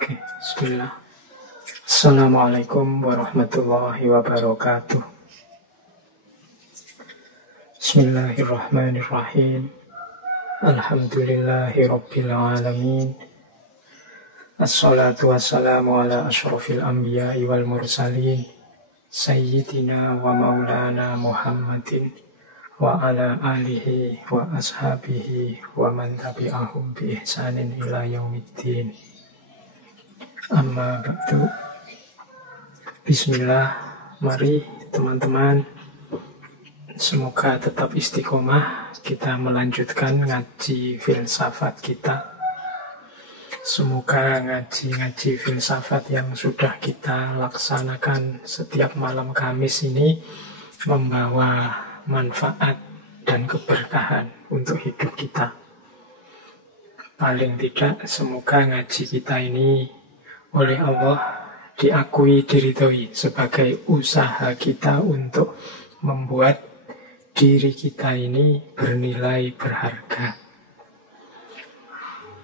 Oke, bismillah. Assalamualaikum warahmatullahi wabarakatuh. Bismillahirrahmanirrahim. Alhamdulillahi rabbil alamin. Assalatu wassalamu ala asyrafil anbiya'i wal mursalin Sayyidina wa maulana Muhammadin wa ala alihi wa ashabihi wa man tabi'ahum bi ihsanin ila yaumiddin. Amma ba'du. Bismillah. Mari teman-teman, semoga tetap istiqomah kita melanjutkan ngaji filsafat kita. Semoga ngaji-ngaji filsafat yang sudah kita laksanakan setiap malam Kamis ini membawa manfaat dan keberkahan untuk hidup kita. Paling tidak, semoga ngaji kita ini oleh Allah diakui, diridhoi sebagai usaha kita untuk membuat diri kita ini bernilai berharga.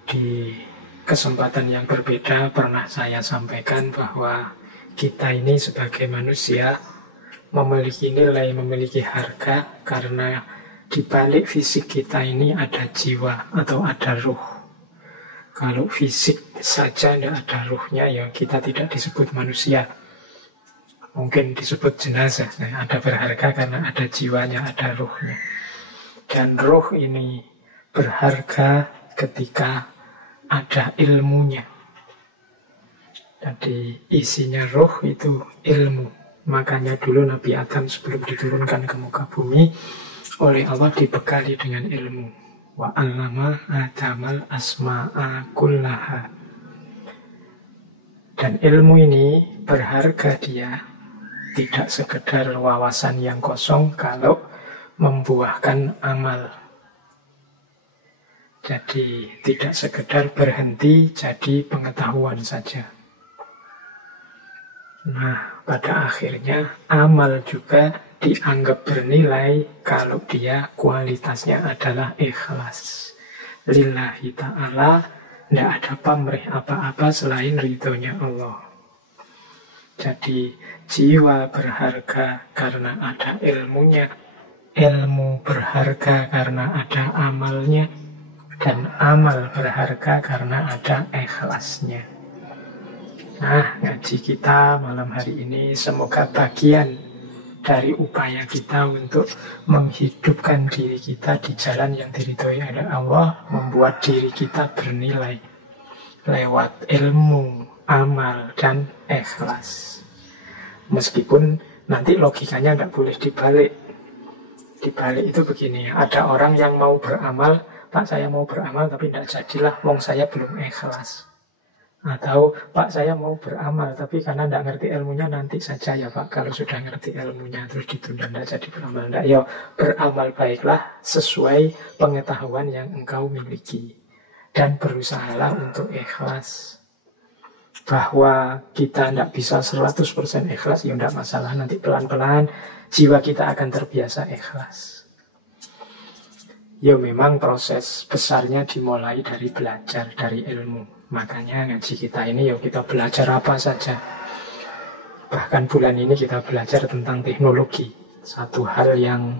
Di kesempatan yang berbeda pernah saya sampaikan bahwa kita ini sebagai manusia memiliki nilai, memiliki harga karena di balik fisik kita ini ada jiwa atau ada ruh. Kalau fisik saja tidak ada ruhnya, ya kita tidak disebut manusia. Mungkin disebut jenazah. Nah, ada berharga karena ada jiwanya, ada ruhnya. Dan ruh ini berharga ketika ada ilmunya. Jadi isinya ruh itu ilmu. Makanya dulu Nabi Adam sebelum diturunkan ke muka bumi, oleh Allah dibekali dengan ilmu. Wa 'allama Adamal asma'a kullaha. Dan ilmu ini berharga dia, tidak sekedar wawasan yang kosong kalau membuahkan amal. Jadi tidak sekedar berhenti jadi pengetahuan saja. Nah, pada akhirnya amal juga dianggap bernilai kalau dia kualitasnya adalah ikhlas. Lillahi ta'ala, tidak ada pamrih apa-apa selain ridhonya Allah. Jadi jiwa berharga karena ada ilmunya, ilmu berharga karena ada amalnya, dan amal berharga karena ada ikhlasnya. Nah, ngaji kita malam hari ini semoga bagian dari upaya kita untuk menghidupkan diri kita di jalan yang diridhoi oleh Allah, membuat diri kita bernilai lewat ilmu, amal, dan ikhlas. Meskipun nanti logikanya tidak boleh dibalik. Dibalik itu begini, ada orang yang mau beramal, Pak saya mau beramal tapi tidak jadilah, wong saya belum ikhlas. Atau Pak saya mau beramal tapi karena tidak ngerti ilmunya nanti saja ya Pak. Kalau sudah ngerti ilmunya terus ditunda tidak jadi beramal. Tidak, ya beramal baiklah sesuai pengetahuan yang engkau miliki. Dan berusahalah untuk ikhlas. Bahwa kita tidak bisa 100% ikhlas, ya tidak masalah. Nanti pelan-pelan jiwa kita akan terbiasa ikhlas. Ya memang proses besarnya dimulai dari belajar, dari ilmu. Makanya ngaji kita ini ya kita belajar apa saja. Bahkan bulan ini kita belajar tentang teknologi. Satu hal yang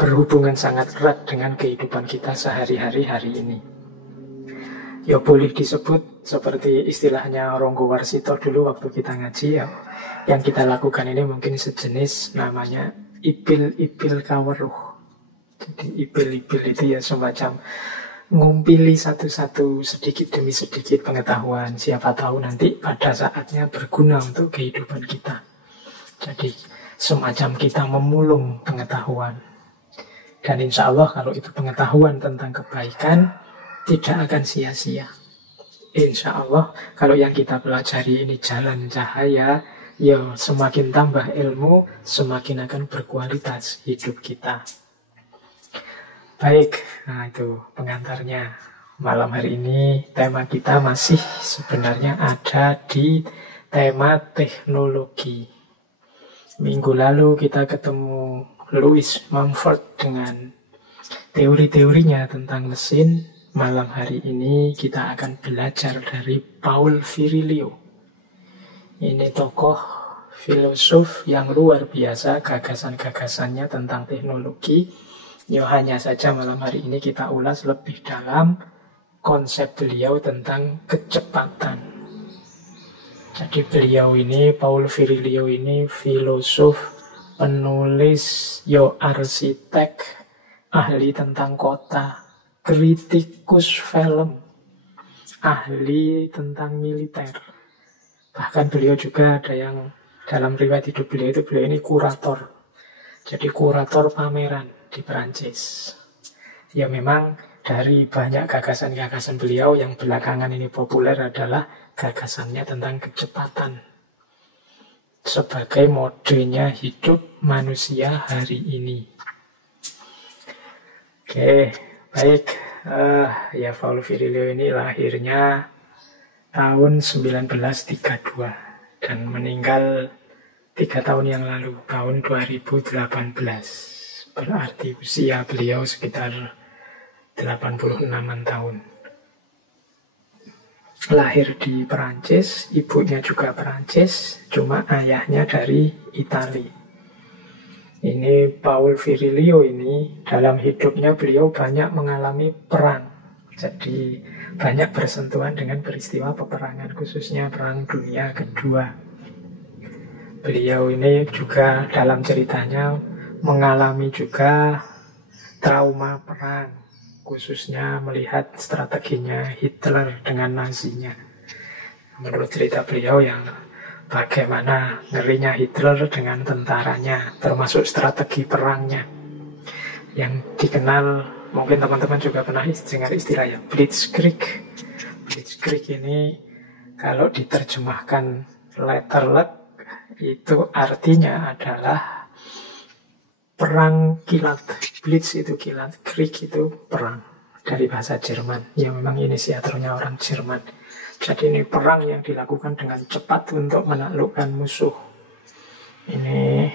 berhubungan sangat erat dengan kehidupan kita sehari-hari hari ini. Ya boleh disebut seperti istilahnya Ronggo Warsito dulu waktu kita ngaji ya. Yang kita lakukan ini mungkin sejenis namanya ipil-ipil kaweruh. Jadi ipil-ipil itu ya semacam ngumpili satu-satu sedikit demi sedikit pengetahuan. Siapa tahu nanti pada saatnya berguna untuk kehidupan kita. Jadi semacam kita memulung pengetahuan. Dan insya Allah kalau itu pengetahuan tentang kebaikan, tidak akan sia-sia. Insya Allah kalau yang kita pelajari ini jalan cahaya, ya semakin tambah ilmu, semakin akan berkualitas hidup kita. Baik, nah itu pengantarnya. Malam hari ini tema kita masih sebenarnya ada di tema teknologi. Minggu lalu kita ketemu Louis Mumford dengan teori-teorinya tentang mesin. malam hari ini kita akan belajar dari Paul Virilio. Ini tokoh filosof yang luar biasa, gagasan-gagasannya tentang teknologi. Ya hanya saja malam hari ini kita ulas lebih dalam konsep beliau tentang kecepatan. Jadi beliau ini, Paul Virilio ini filosof, penulis, arsitek, ahli tentang kota, kritikus film, ahli tentang militer. Bahkan beliau juga ada yang dalam riwayat hidup beliau ini kurator. Jadi kurator pameran di Perancis. Ya memang dari banyak gagasan-gagasan beliau yang belakangan ini populer adalah gagasannya tentang kecepatan sebagai modenya hidup manusia hari ini. Oke, baik. Paul Virilio ini lahirnya tahun 1932 dan meninggal 3 tahun yang lalu, tahun 2018. Berarti usia beliau sekitar 86 tahun. Lahir di Perancis, ibunya juga Perancis, cuma ayahnya dari Italia. Ini Paul Virilio ini, dalam hidupnya beliau banyak mengalami perang. Jadi banyak bersentuhan dengan peristiwa peperangan, khususnya Perang Dunia Kedua. Beliau ini juga dalam ceritanya mengalami juga trauma perang, khususnya melihat strateginya Hitler dengan Nazinya. Menurut cerita beliau yang bagaimana ngerinya Hitler dengan tentaranya, termasuk strategi perangnya, yang dikenal, mungkin teman-teman juga pernah dengar istilahnya Blitzkrieg. Blitzkrieg ini kalau diterjemahkan letterlek itu artinya adalah perang kilat. Blitz itu kilat, Krieg itu perang, dari bahasa Jerman. Ya memang inisiatornya orang Jerman. Jadi ini perang yang dilakukan dengan cepat untuk menaklukkan musuh. Ini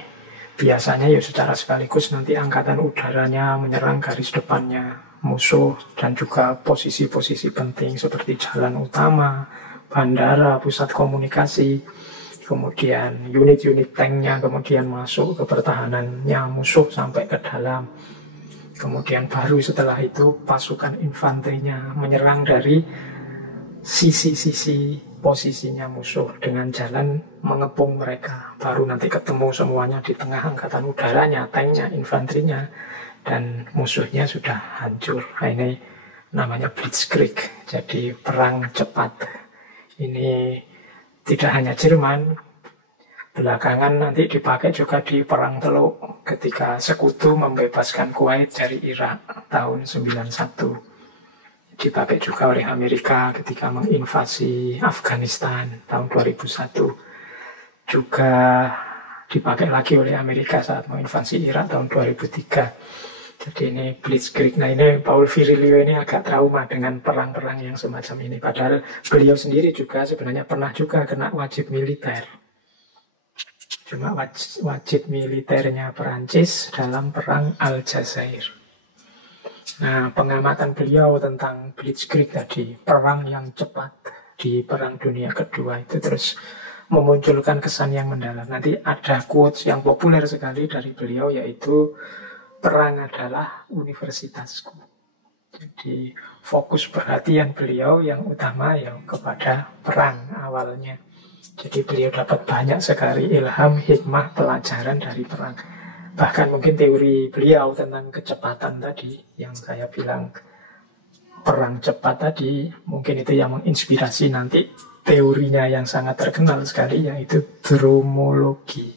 biasanya secara sekaligus nanti angkatan udaranya menyerang garis depannya musuh dan juga posisi-posisi penting seperti jalan utama, bandara, pusat komunikasi. Kemudian unit-unit tanknya kemudian masuk ke pertahanannya musuh sampai ke dalam. Kemudian baru setelah itu pasukan infanterinya menyerang dari sisi-sisi posisinya musuh dengan jalan mengepung mereka. Baru nanti ketemu semuanya di tengah angkatan udaranya, tanknya, infanterinya, dan musuhnya sudah hancur. Nah, ini namanya Blitzkrieg, jadi perang cepat. Ini tidak hanya Jerman, belakangan nanti dipakai juga di Perang Teluk ketika Sekutu membebaskan Kuwait dari Irak tahun 91. Dipakai juga oleh Amerika ketika menginvasi Afghanistan tahun 2001. Juga dipakai lagi oleh Amerika saat menginvasi Irak tahun 2003. Jadi ini Blitzkrieg. Nah ini Paul Virilio ini agak trauma dengan perang-perang yang semacam ini. Padahal beliau sendiri juga sebenarnya pernah juga kena wajib militer. Cuma wajib militernya Perancis dalam perang Aljazair. Nah pengamatan beliau tentang Blitzkrieg tadi, perang yang cepat di Perang Dunia Kedua itu terus memunculkan kesan yang mendalam. Nanti ada quotes yang populer sekali dari beliau yaitu perang adalah universitasku. Jadi fokus perhatian beliau yang utama kepada perang awalnya. Jadi beliau dapat banyak sekali ilham, hikmah, pelajaran dari perang. Bahkan mungkin teori beliau tentang kecepatan tadi, yang saya bilang perang cepat tadi, mungkin itu yang menginspirasi nanti teorinya yang sangat terkenal sekali, yaitu dromologi.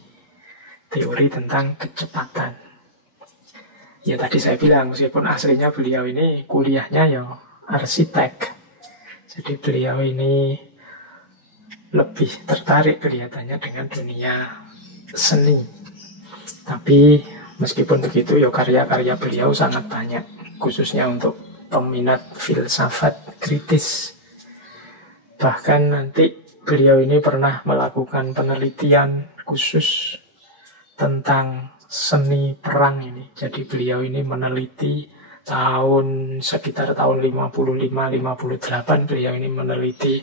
Teori tentang kecepatan. Ya tadi saya bilang, meskipun aslinya beliau ini kuliahnya arsitek. Jadi beliau ini lebih tertarik kelihatannya dengan dunia seni. Tapi meskipun begitu karya-karya beliau sangat banyak. Khususnya untuk peminat filsafat kritis. Bahkan nanti beliau ini pernah melakukan penelitian khusus tentang seni perang ini. Jadi beliau ini meneliti Sekitar tahun 55-58 beliau ini meneliti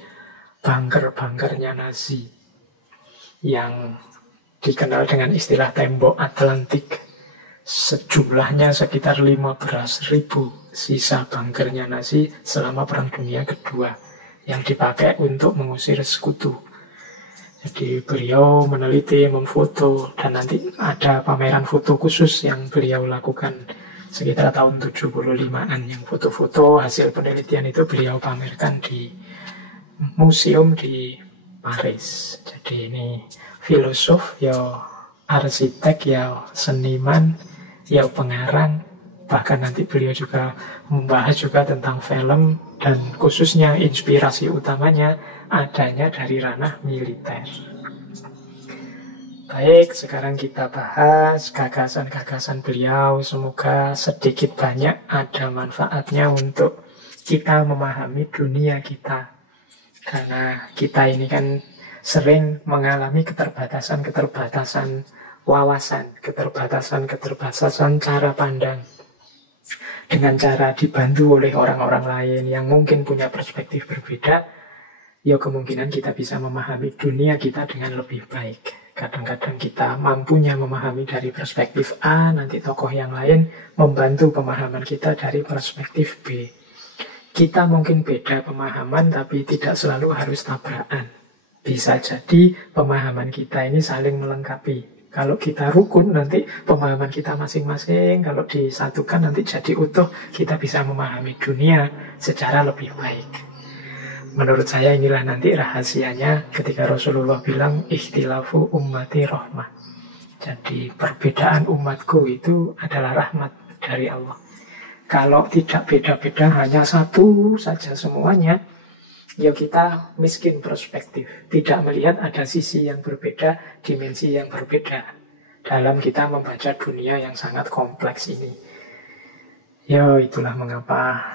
bunker-bunkernya Nazi yang dikenal dengan istilah tembok Atlantik. Sejumlahnya sekitar 15.000 sisa bunkernya Nazi selama Perang Dunia Kedua yang dipakai untuk mengusir sekutu. Jadi beliau meneliti, memfoto, dan nanti ada pameran foto khusus yang beliau lakukan sekitar tahun 75-an. Yang foto-foto hasil penelitian itu beliau pamerkan di museum di Paris. Jadi ini filosof, ya arsitek, ya seniman, ya pengarang. Bahkan nanti beliau juga membahas juga tentang film, dan khususnya inspirasi utamanya adanya dari ranah militer. Baik, sekarang kita bahas gagasan-gagasan beliau. Semoga sedikit banyak ada manfaatnya untuk kita memahami dunia kita. Karena kita ini kan sering mengalami keterbatasan-keterbatasan wawasan, keterbatasan-keterbatasan cara pandang. Dengan cara dibantu oleh orang-orang lain yang mungkin punya perspektif berbeda, ya kemungkinan kita bisa memahami dunia kita dengan lebih baik. Kadang-kadang kita mampunya memahami dari perspektif A, nanti tokoh yang lain membantu pemahaman kita dari perspektif B. Kita mungkin beda pemahaman, tapi tidak selalu harus tabrakan. Bisa jadi pemahaman kita ini saling melengkapi. Kalau kita rukun, nanti pemahaman kita masing-masing, kalau disatukan nanti jadi utuh, kita bisa memahami dunia secara lebih baik. Menurut saya inilah nanti rahasianya ketika Rasulullah bilang, ikhtilafu ummati rahmah. Jadi perbedaan umatku itu adalah rahmat dari Allah. Kalau tidak beda-beda, hanya satu saja semuanya, ya kita miskin perspektif. Tidak melihat ada sisi yang berbeda, dimensi yang berbeda dalam kita membaca dunia yang sangat kompleks ini. Ya itulah mengapa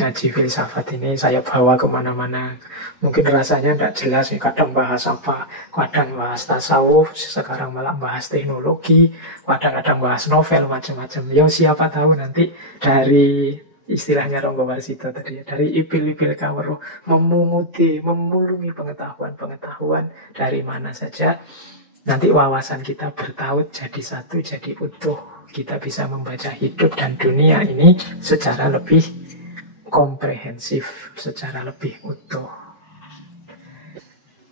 ngaji filsafat ini saya bawa kemana-mana. Mungkin rasanya tidak jelas, ya kadang bahas apa, kadang bahas tasawuf, sekarang malah bahas teknologi, kadang-kadang bahas novel, macam-macam. Ya siapa tahu nanti dari istilahnya Ronggo Warsito tadi, dari ipil-ipil kawruh memunguti, memulungi pengetahuan-pengetahuan dari mana saja. Nanti wawasan kita bertaut jadi satu, jadi utuh. Kita bisa membaca hidup dan dunia ini secara lebih komprehensif, secara lebih utuh.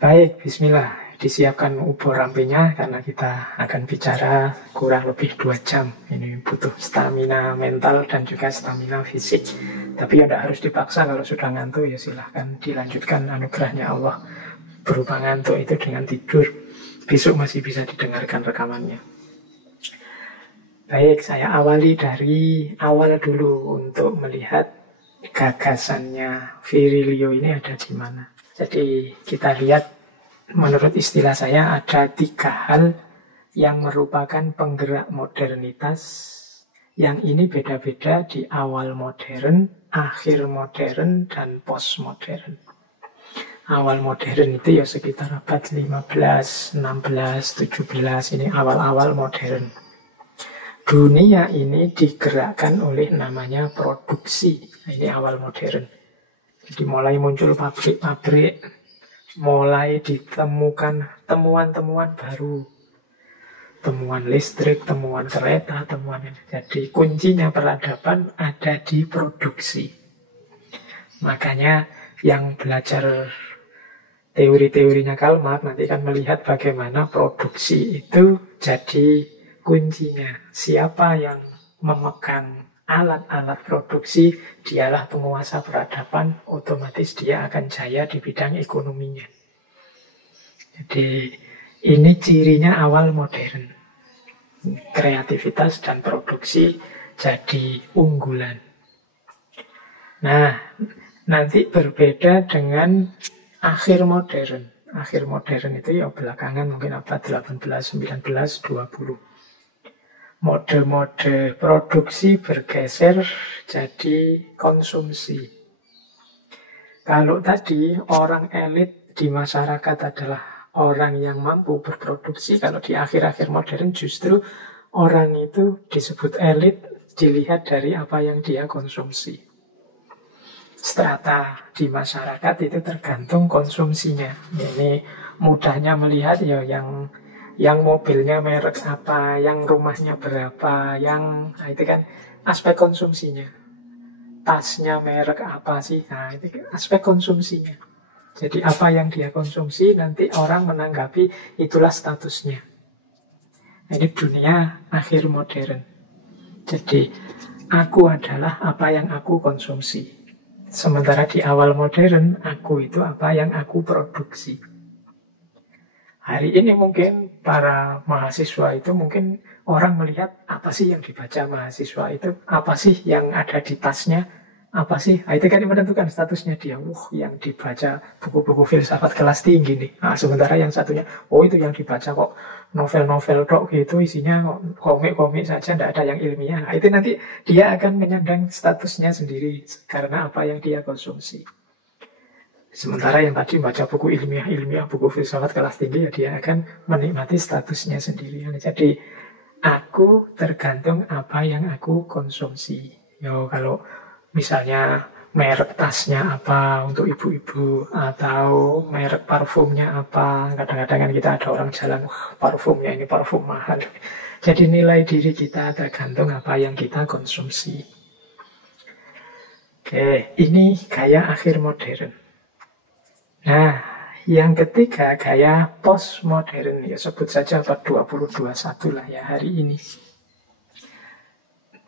Baik, bismillah. Disiapkan ubur rampinya karena kita akan bicara kurang lebih 2 jam. Ini butuh stamina mental dan juga stamina fisik. Tapi ya tidak harus dipaksa, kalau sudah ngantuk ya silahkan dilanjutkan anugerahnya Allah. Berupa ngantuk itu dengan tidur. Besok masih bisa didengarkan rekamannya. Baik, saya awali dari awal dulu untuk melihat gagasannya Virilio ini ada di mana. Jadi kita lihat, menurut istilah saya ada 3 hal yang merupakan penggerak modernitas. Yang ini beda-beda di awal modern, akhir modern, dan postmodern. Awal modern itu ya sekitar abad 15, 16, 17, ini awal-awal modern. Dunia ini digerakkan oleh namanya produksi. Ini awal modern. Jadi mulai muncul pabrik-pabrik, mulai ditemukan temuan-temuan baru. Temuan listrik, temuan kereta, temuan ini. Jadi kuncinya peradaban ada di produksi. Makanya yang belajar teori-teorinya Karl Marx nanti kan melihat bagaimana produksi itu jadi kuncinya. Siapa yang memegang alat-alat produksi, dialah penguasa peradaban, otomatis dia akan jaya di bidang ekonominya. Jadi ini cirinya awal modern. Kreativitas dan produksi jadi unggulan. Nah, nanti berbeda dengan akhir modern. Akhir modern itu ya belakangan mungkin abad 18, 19, 20. Mode-mode produksi bergeser jadi konsumsi. Kalau tadi orang elit di masyarakat adalah orang yang mampu berproduksi, kalau di akhir-akhir modern justru orang itu disebut elit dilihat dari apa yang dia konsumsi. Strata di masyarakat itu tergantung konsumsinya. Ini mudahnya melihat ya yang mobilnya merek apa, yang rumahnya berapa, nah itu kan aspek konsumsinya. Tasnya merek apa sih? Nah, itu aspek konsumsinya. Jadi apa yang dia konsumsi nanti orang menanggapi itulah statusnya. Nah, ini dunia akhir modern. Jadi aku adalah apa yang aku konsumsi. Sementara di awal modern, aku itu apa yang aku produksi. Hari ini mungkin para mahasiswa itu mungkin orang melihat apa sih yang dibaca mahasiswa itu, apa sih yang ada di tasnya, apa sih, nah, itu kan yang menentukan statusnya dia. Yang dibaca buku-buku filsafat kelas tinggi nih. Nah, sementara yang satunya, itu yang dibaca kok novel-novel dok gitu, isinya komik-komik saja, tidak ada yang ilmiah. Nah, itu nanti dia akan menyandang statusnya sendiri karena apa yang dia konsumsi. Sementara yang tadi baca buku ilmiah, buku filsafat kelas tinggi, ya dia akan menikmati statusnya sendiri. Jadi aku tergantung apa yang aku konsumsi. Kalau misalnya merek tasnya apa untuk ibu-ibu, atau merek parfumnya apa. Kadang-kadang kan kita ada orang jalan, parfumnya ini parfum mahal. Jadi nilai diri kita tergantung apa yang kita konsumsi. Oke, ini gaya akhir modern. Nah, yang ketiga gaya postmodern, ya sebut saja abad 20-21 lah ya hari ini.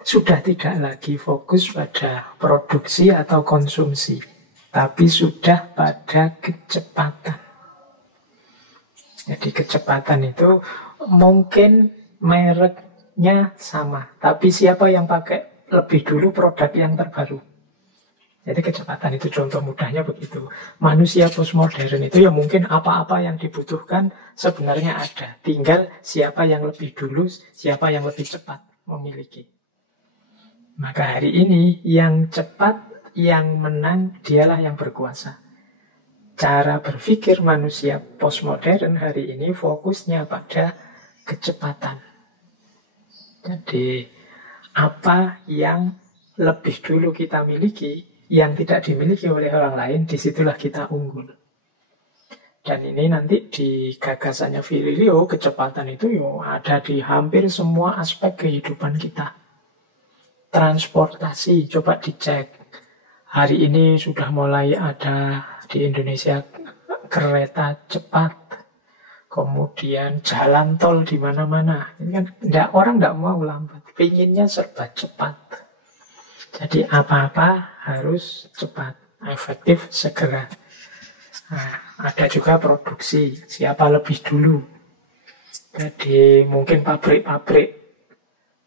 Sudah tidak lagi fokus pada produksi atau konsumsi, tapi sudah pada kecepatan. Jadi kecepatan itu mungkin mereknya sama, tapi siapa yang pakai lebih dulu produk yang terbaru. Jadi kecepatan itu contoh mudahnya begitu. Manusia postmodern itu ya mungkin apa-apa yang dibutuhkan sebenarnya ada. Tinggal siapa yang lebih dulu, siapa yang lebih cepat memiliki. Maka hari ini yang cepat, yang menang, dialah yang berkuasa. Cara berpikir manusia postmodern hari ini fokusnya pada kecepatan. Jadi apa yang lebih dulu kita miliki, yang tidak dimiliki oleh orang lain, disitulah kita unggul. Dan ini nanti di gagasannya Virilio, kecepatan itu ada di hampir semua aspek kehidupan kita. Transportasi, coba dicek. Hari ini sudah mulai ada di Indonesia kereta cepat, kemudian jalan tol di mana-mana. Ini kan orang tidak mau lambat, pinginnya serba cepat. Jadi apa-apa harus cepat, efektif, segera. Nah, ada juga produksi, siapa lebih dulu. Jadi mungkin pabrik-pabrik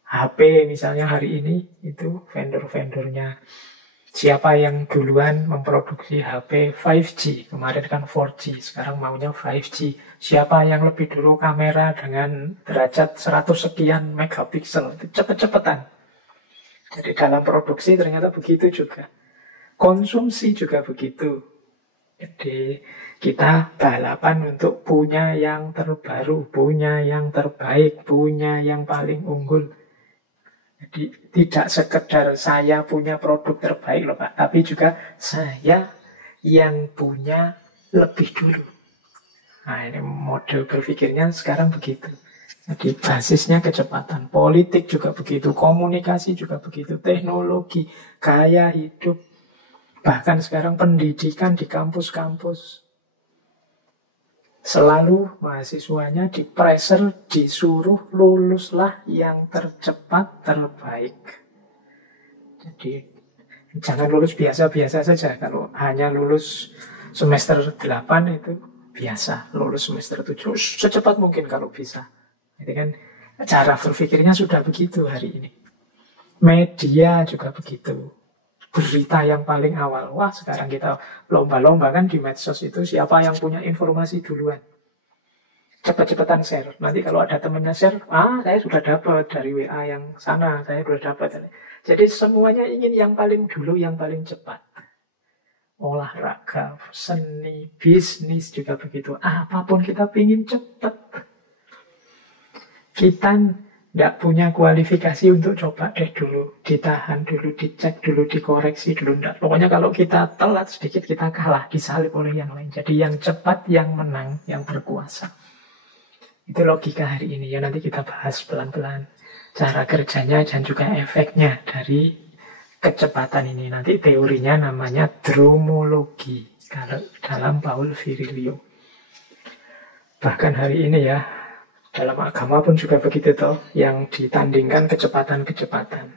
HP misalnya hari ini, itu vendor-vendornya. Siapa yang duluan memproduksi HP 5G, kemarin kan 4G, sekarang maunya 5G. Siapa yang lebih dulu kamera dengan derajat 100 sekian megapiksel, itu cepet-cepetan. Jadi dalam produksi ternyata begitu juga. Konsumsi juga begitu. Jadi kita balapan untuk punya yang terbaru, punya yang terbaik, punya yang paling unggul. Jadi tidak sekedar saya punya produk terbaik loh Pak, tapi juga saya yang punya lebih dulu. Nah ini model berpikirnya sekarang begitu. Jadi basisnya kecepatan, politik juga begitu, komunikasi juga begitu, teknologi, gaya hidup, bahkan sekarang pendidikan di kampus-kampus. Selalu mahasiswanya di-pressure, disuruh luluslah yang tercepat, terbaik. Jadi jangan lulus biasa-biasa saja. Kalau hanya lulus semester 8 itu biasa, lulus semester 7 secepat mungkin kalau bisa. Jadi kan cara berpikirnya sudah begitu hari ini. Media juga begitu. Berita yang paling awal. Wah sekarang kita lomba-lomba kan di medsos itu siapa yang punya informasi duluan. Cepat-cepatan share. Nanti kalau ada temannya share, saya sudah dapat dari WA yang sana, saya sudah dapat. Jadi semuanya ingin yang paling dulu, yang paling cepat. Olahraga, seni, bisnis juga begitu. Apapun kita ingin cepat. Kita Tidak punya kualifikasi untuk coba dulu, ditahan dulu, dicek dulu, dikoreksi dulu. Nggak. Pokoknya kalau kita telat sedikit, kita kalah, disalip oleh yang lain. Jadi yang cepat, yang menang, yang berkuasa. Itu logika hari ini. Ya nanti kita bahas pelan-pelan cara kerjanya dan juga efeknya dari kecepatan ini. Nanti teorinya namanya dromologi. Kalau dalam Paul Virilio. Bahkan hari ini ya, dalam agama pun juga begitu toh, yang ditandingkan kecepatan-kecepatan.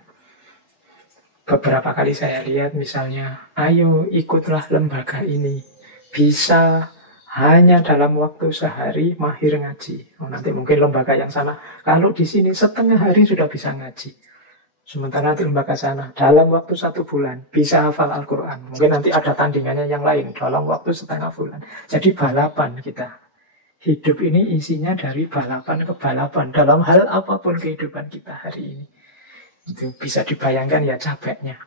Beberapa kali saya lihat misalnya, ayo ikutlah lembaga ini. Bisa hanya dalam waktu sehari mahir ngaji. Oh, nanti mungkin lembaga yang sana, kalau di sini setengah hari sudah bisa ngaji. Sementara nanti lembaga sana, dalam waktu 1 bulan bisa hafal Al-Quran. Mungkin nanti ada tandingannya yang lain, dalam waktu setengah bulan. Jadi balapan kita. Hidup ini isinya dari balapan ke balapan dalam hal apapun kehidupan kita hari ini. Itu bisa dibayangkan ya capeknya.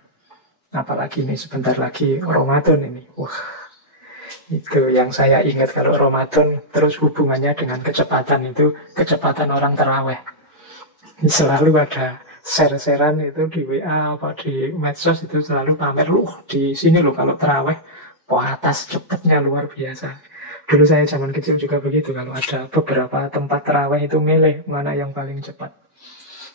Apalagi ini sebentar lagi Ramadan ini. Wah, itu yang saya ingat kalau Ramadan terus hubungannya dengan kecepatan itu kecepatan orang terawih. Selalu ada share-sharean itu di WA apa di medsos itu selalu pamer di sini loh kalau terawih atas cepatnya luar biasa. Dulu saya zaman kecil juga begitu, kalau ada beberapa tempat terawih itu milih mana yang paling cepat.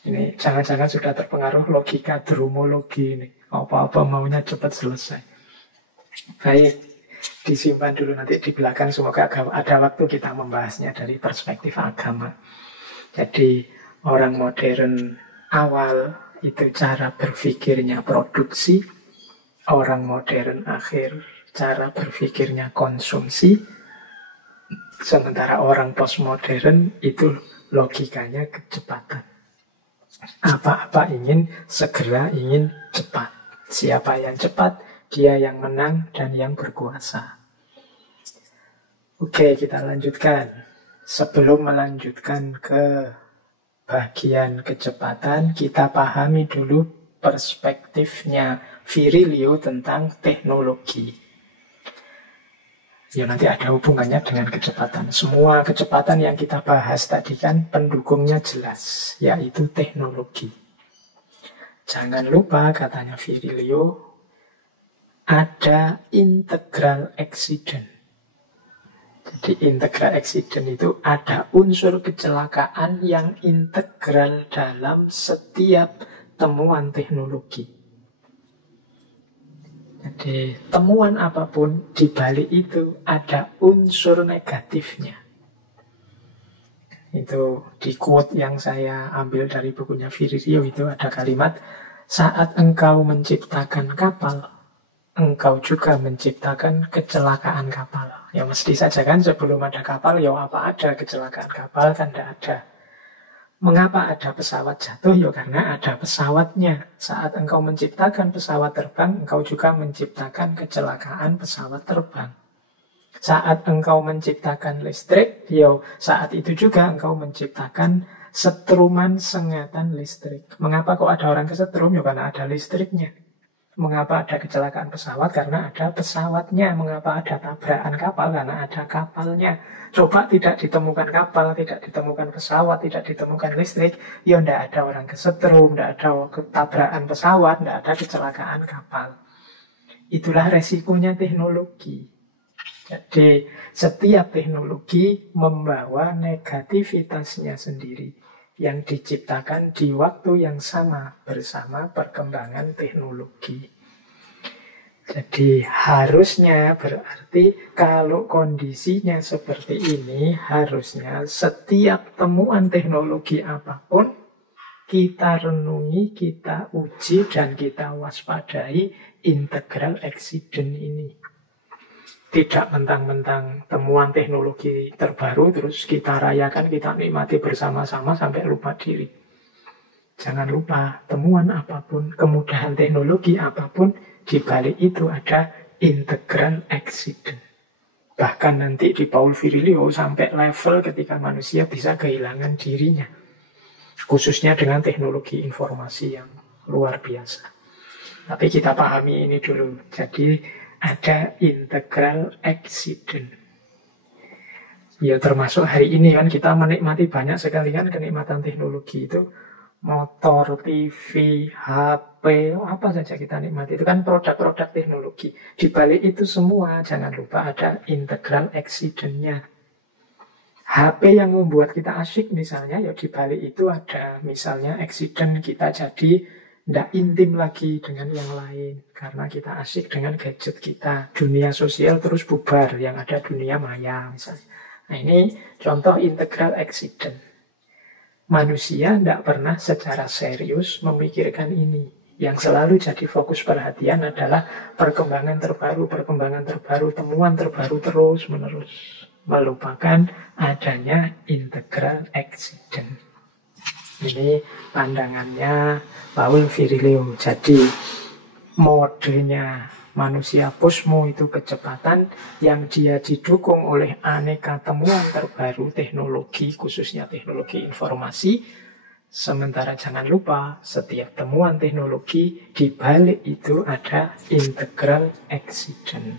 Ini jangan-jangan sudah terpengaruh logika dromologi ini. Apa-apa maunya cepat selesai. Baik, disimpan dulu nanti di belakang. Semoga ada waktu kita membahasnya dari perspektif agama. Jadi orang modern awal itu cara berpikirnya produksi. Orang modern akhir cara berpikirnya konsumsi. Sementara orang postmodern itu logikanya kecepatan. Apa-apa ingin segera, ingin cepat. Siapa yang cepat, dia yang menang dan yang berkuasa. Oke, kita lanjutkan. Sebelum melanjutkan ke bagian kecepatan, kita pahami dulu perspektifnya Virilio tentang teknologi. Ya nanti ada hubungannya dengan kecepatan. Semua kecepatan yang kita bahas tadi kan pendukungnya jelas, yaitu teknologi. Jangan lupa katanya Virilio, ada integral accident. Jadi integral accident itu ada unsur kecelakaan yang integral dalam setiap temuan teknologi. Jadi temuan apapun di balik itu ada unsur negatifnya. Itu di quote yang saya ambil dari bukunya Virilio itu ada kalimat, saat engkau menciptakan kapal, engkau juga menciptakan kecelakaan kapal. Ya mesti saja kan sebelum ada kapal, ya apa ada kecelakaan kapal kan tidak ada. Mengapa ada pesawat jatuh? Ya karena ada pesawatnya. Saat engkau menciptakan pesawat terbang, engkau juga menciptakan kecelakaan pesawat terbang. Saat engkau menciptakan listrik, ya saat itu juga engkau menciptakan setruman sengatan listrik. Mengapa kok ada orang kesetrum? Ya karena ada listriknya. Mengapa ada kecelakaan pesawat? Karena ada pesawatnya. Mengapa ada tabrakan kapal? Karena ada kapalnya. Coba tidak ditemukan kapal, tidak ditemukan pesawat, tidak ditemukan listrik, ya tidak ada orang kesetrum, tidak ada tabrakan pesawat, tidak ada kecelakaan kapal. Itulah resikonya teknologi. Jadi setiap teknologi membawa negativitasnya sendiri yang diciptakan di waktu yang sama bersama perkembangan teknologi. Jadi harusnya berarti kalau kondisinya seperti ini, harusnya setiap temuan teknologi apapun kita renungi, kita uji, dan kita waspadai integral accident ini. Tidak mentang-mentang temuan teknologi terbaru terus kita rayakan, kita nikmati bersama-sama sampai lupa diri. Jangan lupa, temuan apapun, kemudahan teknologi apapun, di balik itu ada integral accident. Bahkan nanti di Paul Virilio sampai level ketika manusia bisa kehilangan dirinya. Khususnya dengan teknologi informasi yang luar biasa. Tapi kita pahami ini dulu. Jadi ada integral accident. Ya termasuk hari ini kan kita menikmati banyak sekali kan kenikmatan teknologi itu. Motor, TV, HP, apa saja kita nikmati. Itu kan produk-produk teknologi. Di balik itu semua, jangan lupa ada integral accident-nya. HP yang membuat kita asyik misalnya, ya di balik itu ada misalnya accident kita jadi tidak intim lagi dengan yang lain. Karena kita asyik dengan gadget kita. Dunia sosial terus bubar, yang ada dunia maya misalnya. Nah ini contoh integral accident. Manusia tidak pernah secara serius memikirkan ini. Yang selalu jadi fokus perhatian adalah perkembangan terbaru, temuan terbaru terus-menerus. Melupakan adanya integral accident. Ini pandangannya Paul Virilio. Jadi modenya manusia posmo itu kecepatan yang dia didukung oleh aneka temuan terbaru teknologi, khususnya teknologi informasi. Sementara jangan lupa, setiap temuan teknologi di balik itu ada integral accident.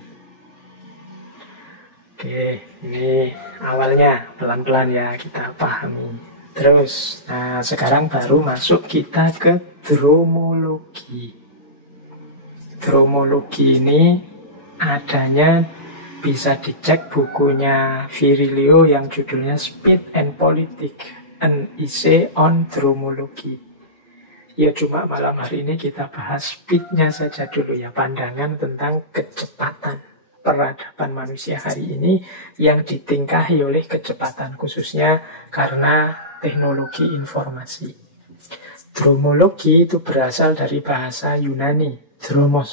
Oke, ini awalnya pelan-pelan ya kita pahami. Terus, nah sekarang baru masuk kita ke dromologi. Dromologi ini adanya bisa dicek bukunya Virilio yang judulnya Speed and Politics, an essay on dromology. Ya cuma malam hari ini kita bahas speednya saja dulu ya, pandangan tentang kecepatan peradaban manusia hari ini yang ditingkahi oleh kecepatan, khususnya karena teknologi informasi. Dromologi itu berasal dari bahasa Yunani, dromos,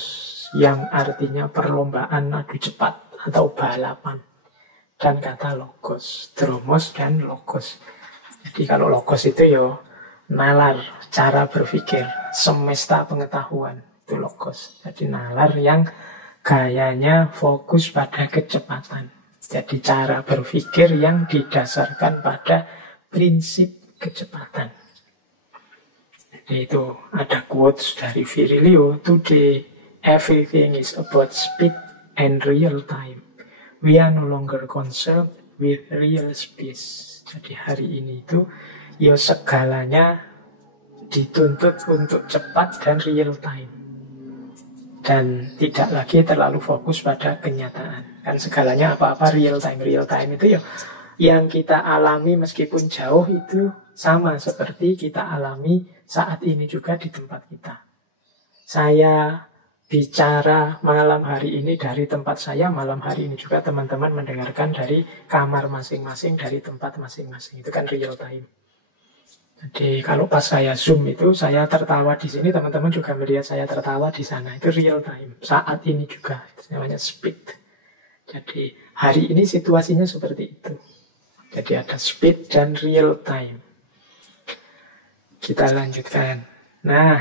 yang artinya perlombaan adu cepat atau balapan. Dan kata logos, dromos dan logos. Jadi kalau logos itu ya nalar, cara berpikir, semesta pengetahuan, itu logos. Jadi nalar yang gayanya fokus pada kecepatan. Jadi cara berpikir yang didasarkan pada prinsip kecepatan. Jadi itu ada quotes dari Virilio, "Today everything is about speed and real time. We are no longer concerned with real space." Jadi hari ini itu ya segalanya dituntut untuk cepat dan real time. Dan tidak lagi terlalu fokus pada kenyataan. Kan segalanya apa-apa real time. Real time itu ya yang kita alami meskipun jauh itu sama seperti kita alami saat ini juga di tempat kita. Saya bicara malam hari ini dari tempat saya, malam hari ini juga teman-teman mendengarkan dari kamar masing-masing, dari tempat masing-masing. Itu kan real time. Jadi kalau pas saya Zoom itu, saya tertawa di sini, teman-teman juga melihat saya tertawa di sana. Itu real time. Saat ini juga. Itu namanya speed. Jadi hari ini situasinya seperti itu. Jadi ada speed dan real time. Kita lanjutkan. Nah,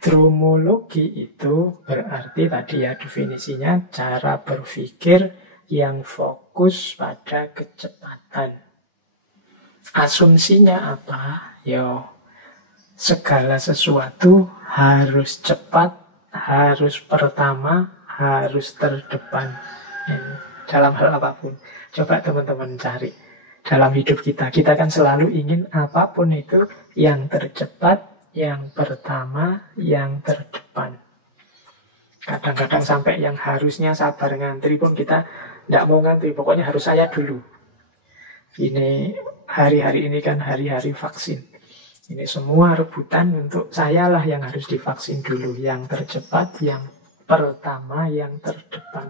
dromologi itu berarti tadi ya definisinya cara berpikir yang fokus pada kecepatan. Asumsinya apa? Ya, segala sesuatu harus cepat, harus pertama, harus terdepan. Dalam hal apapun. Coba teman-teman cari. Dalam hidup kita kan selalu ingin apapun itu yang tercepat, yang pertama, yang terdepan. Kadang-kadang sampai yang harusnya sabar ngantri pun kita tidak mau ngantri, pokoknya harus saya dulu. Ini hari-hari ini kan hari-hari vaksin. Ini semua rebutan untuk saya lah yang harus divaksin dulu, yang tercepat, yang pertama, yang terdepan.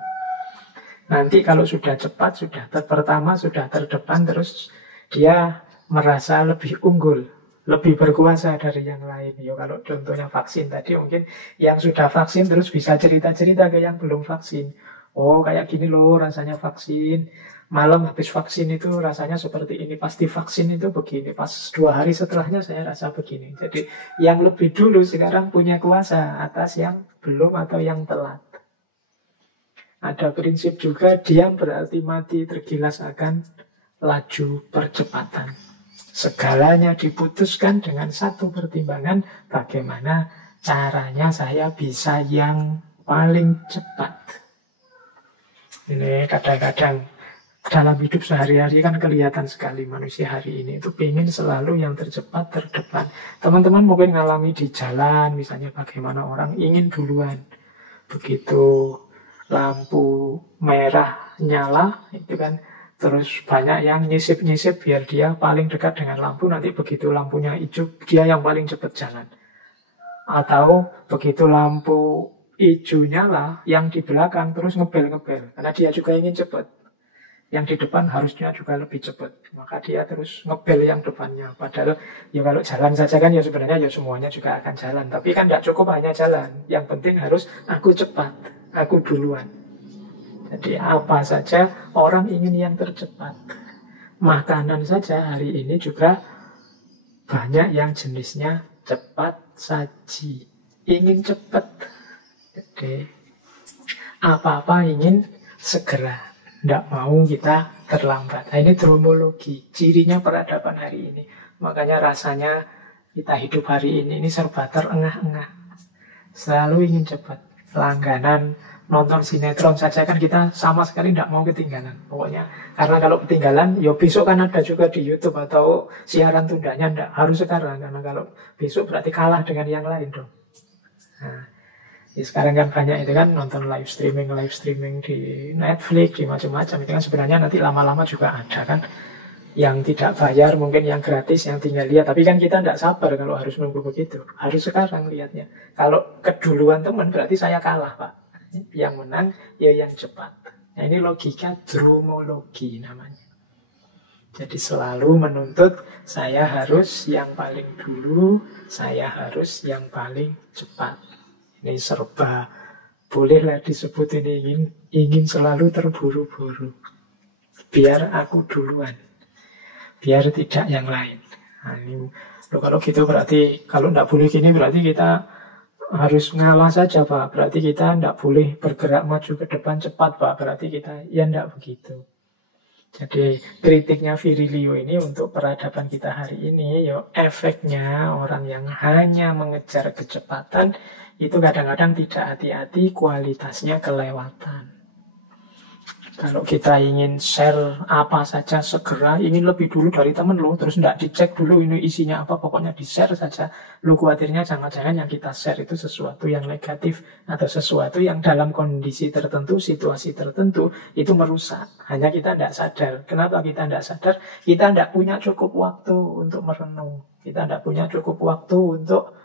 Nanti kalau sudah cepat, sudah pertama, sudah terdepan, terus dia merasa lebih unggul, lebih berkuasa dari yang lain. Ya, kalau contohnya vaksin tadi, mungkin yang sudah vaksin terus bisa cerita-cerita ke yang belum vaksin. Oh, kayak gini loh rasanya vaksin. Malam habis vaksin itu rasanya seperti ini. Pasti vaksin itu begini. Pas 2 hari setelahnya saya rasa begini. Jadi yang lebih dulu sekarang punya kuasa atas yang belum atau yang telat. Ada prinsip juga, diam berarti mati, tergilas akan laju percepatan. Segalanya diputuskan dengan satu pertimbangan, bagaimana caranya saya bisa yang paling cepat. Ini kadang-kadang dalam hidup sehari-hari kan kelihatan sekali manusia hari ini itu pengen selalu yang tercepat, terdepan. Teman-teman mungkin ngalami di jalan, misalnya bagaimana orang ingin duluan. Begitu lampu merah nyala, itu kan terus banyak yang nyisip-nyisip biar dia paling dekat dengan lampu. Nanti begitu lampunya hijau, dia yang paling cepat jalan. Atau begitu lampu hijau nyala, yang di belakang terus ngebel-ngebel. Karena dia juga ingin cepat. Yang di depan harusnya juga lebih cepat. Maka dia terus ngebel yang depannya. Padahal ya kalau jalan saja kan ya sebenarnya ya semuanya juga akan jalan. Tapi kan tidak cukup hanya jalan. Yang penting harus aku cepat, aku duluan. Jadi apa saja orang ingin yang tercepat. Makanan saja hari ini juga banyak yang jenisnya cepat saji. Ingin cepat. Jadi apa-apa ingin segera. Tidak mau kita terlambat. Nah, ini dromologi, cirinya peradaban hari ini. Makanya rasanya kita hidup hari ini serba terengah-engah. Selalu ingin cepat. Langganan nonton sinetron saja kan kita sama sekali tidak mau ketinggalan. Pokoknya karena kalau ketinggalan, ya besok kan ada juga di YouTube atau siaran tundanya. Tidak harus sekarang, karena kalau besok berarti kalah dengan yang lain dong. Nah, ya sekarang kan banyak itu kan nonton live streaming di Netflix, di macam-macam. Itu kan sebenarnya nanti lama-lama juga ada kan yang tidak bayar, mungkin yang gratis, yang tinggal lihat. Tapi kan kita tidak sabar kalau harus nunggu begitu. Harus sekarang lihatnya. Kalau keduluan teman berarti saya kalah, Pak. Yang menang ya yang cepat. Nah, ini logika dromologi namanya. Jadi selalu menuntut saya harus yang paling dulu, saya harus yang paling cepat. Ini serba bolehlah disebut ini ingin selalu terburu-buru. Biar aku duluan. Biar tidak yang lain. Nah, ini, kalau gitu berarti, kalau tidak boleh gini berarti kita harus ngalah saja, Pak. Berarti kita tidak boleh bergerak maju ke depan cepat, Pak. Berarti kita, ya tidak begitu. Jadi kritiknya Virilio ini untuk peradaban kita hari ini, ya efeknya orang yang hanya mengejar kecepatan itu kadang-kadang tidak hati-hati, kualitasnya kelewatan. Kalau kita ingin share apa saja segera, ingin lebih dulu dari teman lo, terus tidak dicek dulu ini isinya apa, pokoknya di-share saja. Lo khawatirnya jangan-jangan yang kita share itu sesuatu yang negatif atau sesuatu yang dalam kondisi tertentu, situasi tertentu itu merusak. Hanya kita tidak sadar. Kenapa kita tidak sadar? Kita tidak punya cukup waktu untuk merenung. Kita tidak punya cukup waktu untuk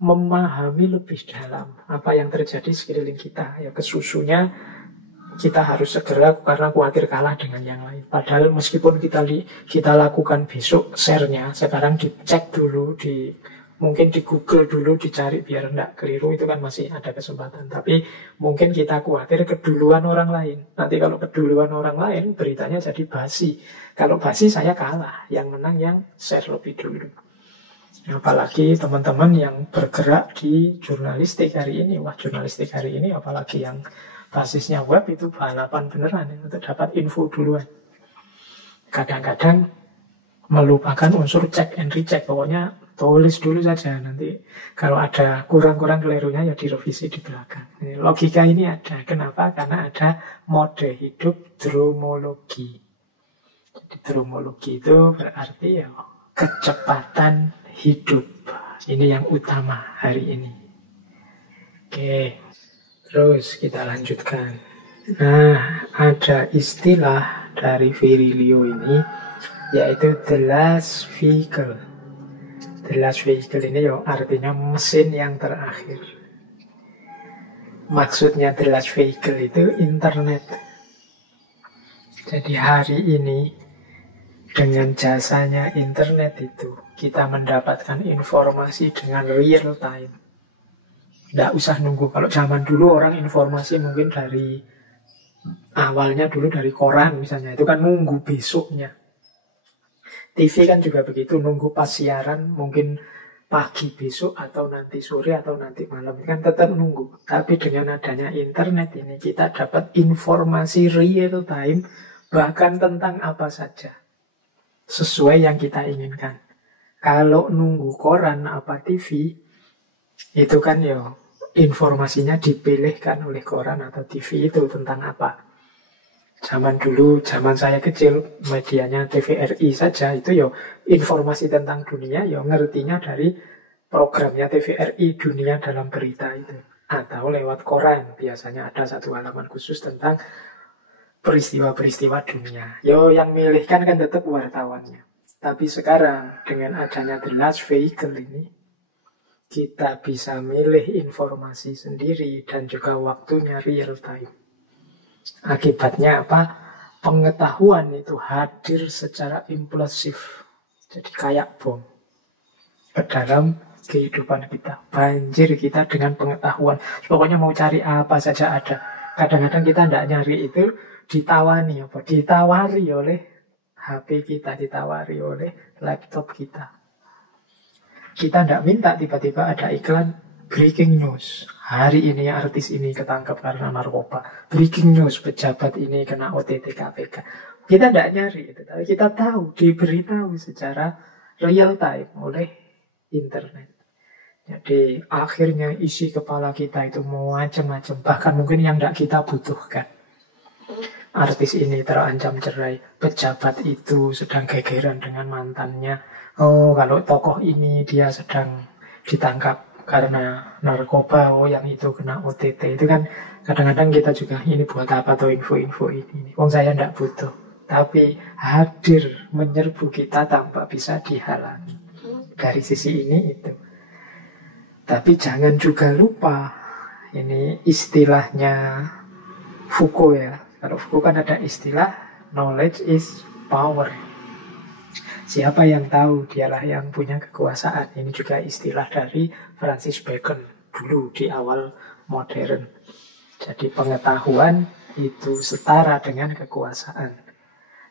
memahami lebih dalam apa yang terjadi sekeliling kita. Ya kesusunya kita harus segera karena khawatir kalah dengan yang lain. Padahal meskipun kita lakukan besok share-nya, sekarang dicek dulu, mungkin di Google dulu dicari biar tidak keliru, itu kan masih ada kesempatan. Tapi mungkin kita khawatir keduluan orang lain. Nanti kalau keduluan orang lain beritanya jadi basi. Kalau basi saya kalah, yang menang yang share lebih dulu. Apalagi teman-teman yang bergerak di jurnalistik hari ini. Wah, jurnalistik hari ini apalagi yang basisnya web itu balapan beneran untuk dapat info duluan. Kadang-kadang melupakan unsur check and recheck. Pokoknya tulis dulu saja. Nanti kalau ada kurang-kurang kelirunya ya direvisi di belakang. Logika ini ada. Kenapa? Karena ada mode hidup dromologi. Jadi dromologi itu berarti ya kecepatan hidup. Ini yang utama hari ini. Oke, terus kita lanjutkan. Nah, ada istilah dari Virilio ini, yaitu the last vehicle. The last vehicle ini ya artinya mesin yang terakhir. Maksudnya the last vehicle itu internet. Jadi hari ini dengan jasanya internet itu kita mendapatkan informasi dengan real time. Tidak usah nunggu. Kalau zaman dulu orang informasi mungkin dari awalnya dulu dari koran misalnya. Itu kan nunggu besoknya. TV kan juga begitu. Nunggu pas siaran mungkin pagi besok atau nanti sore atau nanti malam. Kan tetap nunggu. Tapi dengan adanya internet ini kita dapat informasi real time. Bahkan tentang apa saja. Sesuai yang kita inginkan. Kalau nunggu koran apa TV, itu kan ya informasinya dipilihkan oleh koran atau TV itu tentang apa. Zaman dulu, zaman saya kecil, medianya TVRI saja, itu yo informasi tentang dunia, yo ngertinya dari programnya TVRI, Dunia Dalam Berita itu. Atau lewat koran, biasanya ada satu halaman khusus tentang peristiwa-peristiwa dunia. Yo yang milih kan tetap wartawannya. Tapi sekarang, dengan adanya The Last Vehicle ini, kita bisa milih informasi sendiri dan juga waktunya real time. Akibatnya apa? Pengetahuan itu hadir secara implosif. Jadi kayak bom ke dalam kehidupan kita. Banjir kita dengan pengetahuan. Pokoknya mau cari apa saja ada. Kadang-kadang kita tidak nyari itu, ditawani apa? Ditawari oleh HP kita, ditawari oleh laptop kita. Kita tidak minta tiba-tiba ada iklan breaking news. Hari ini artis ini ketangkap karena narkoba. Breaking news, pejabat ini kena OTT KPK. Kita tidak nyari itu, tapi kita tahu, diberitahu secara real time oleh internet. Jadi akhirnya isi kepala kita itu macam-macam, bahkan mungkin yang tidak kita butuhkan. Artis ini terancam cerai, pejabat itu sedang gegeran dengan mantannya. Oh, kalau tokoh ini dia sedang ditangkap karena narkoba, oh yang itu kena OTT. Itu kan kadang-kadang kita juga, ini buat apa tuh info-info ini? Wong saya tidak butuh. Tapi hadir menyerbu kita tanpa bisa dihalangi. Dari sisi ini itu. Tapi jangan juga lupa, ini istilahnya Foucault ya. Kalau Foucault kan ada istilah knowledge is power. Siapa yang tahu, dialah yang punya kekuasaan. Ini juga istilah dari Francis Bacon dulu di awal modern. Jadi pengetahuan itu setara dengan kekuasaan.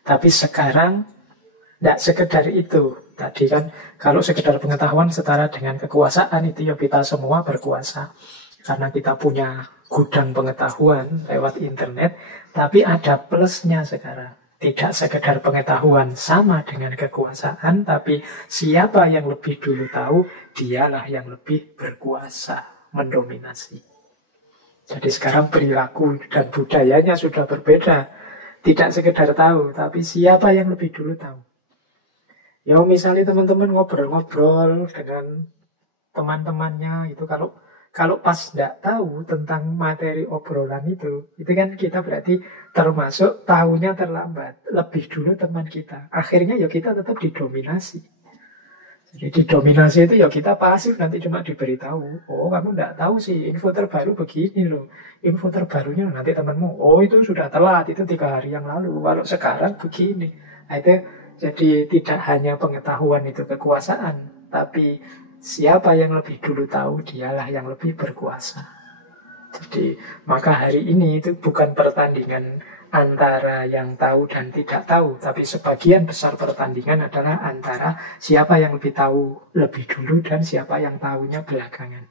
Tapi sekarang tidak sekedar itu. Tadi kan kalau sekedar pengetahuan setara dengan kekuasaan, itu ya kita semua berkuasa. Karena kita punya gudang pengetahuan lewat internet. Tapi ada plusnya sekarang. Tidak sekedar pengetahuan sama dengan kekuasaan, tapi siapa yang lebih dulu tahu, dialah yang lebih berkuasa, mendominasi. Jadi sekarang perilaku dan budayanya sudah berbeda. Tidak sekedar tahu, tapi siapa yang lebih dulu tahu. Ya misalnya teman-teman ngobrol-ngobrol dengan teman-temannya, itu kalau pas tidak tahu tentang materi obrolan itu kan kita berarti termasuk tahunya terlambat. Lebih dulu teman kita. Akhirnya ya kita tetap didominasi. Jadi didominasi itu ya kita pasif, nanti cuma diberitahu. Oh kamu tidak tahu sih, info terbaru begini loh. Info terbarunya nanti temanmu, oh itu sudah telat, itu 3 hari yang lalu. Kalau sekarang begini. Nah, itu jadi tidak hanya pengetahuan itu kekuasaan, tapi siapa yang lebih dulu tahu, dialah yang lebih berkuasa. Jadi, maka hari ini itu bukan pertandingan antara yang tahu dan tidak tahu, tapi sebagian besar pertandingan adalah antara siapa yang lebih tahu lebih dulu dan siapa yang tahunya belakangan.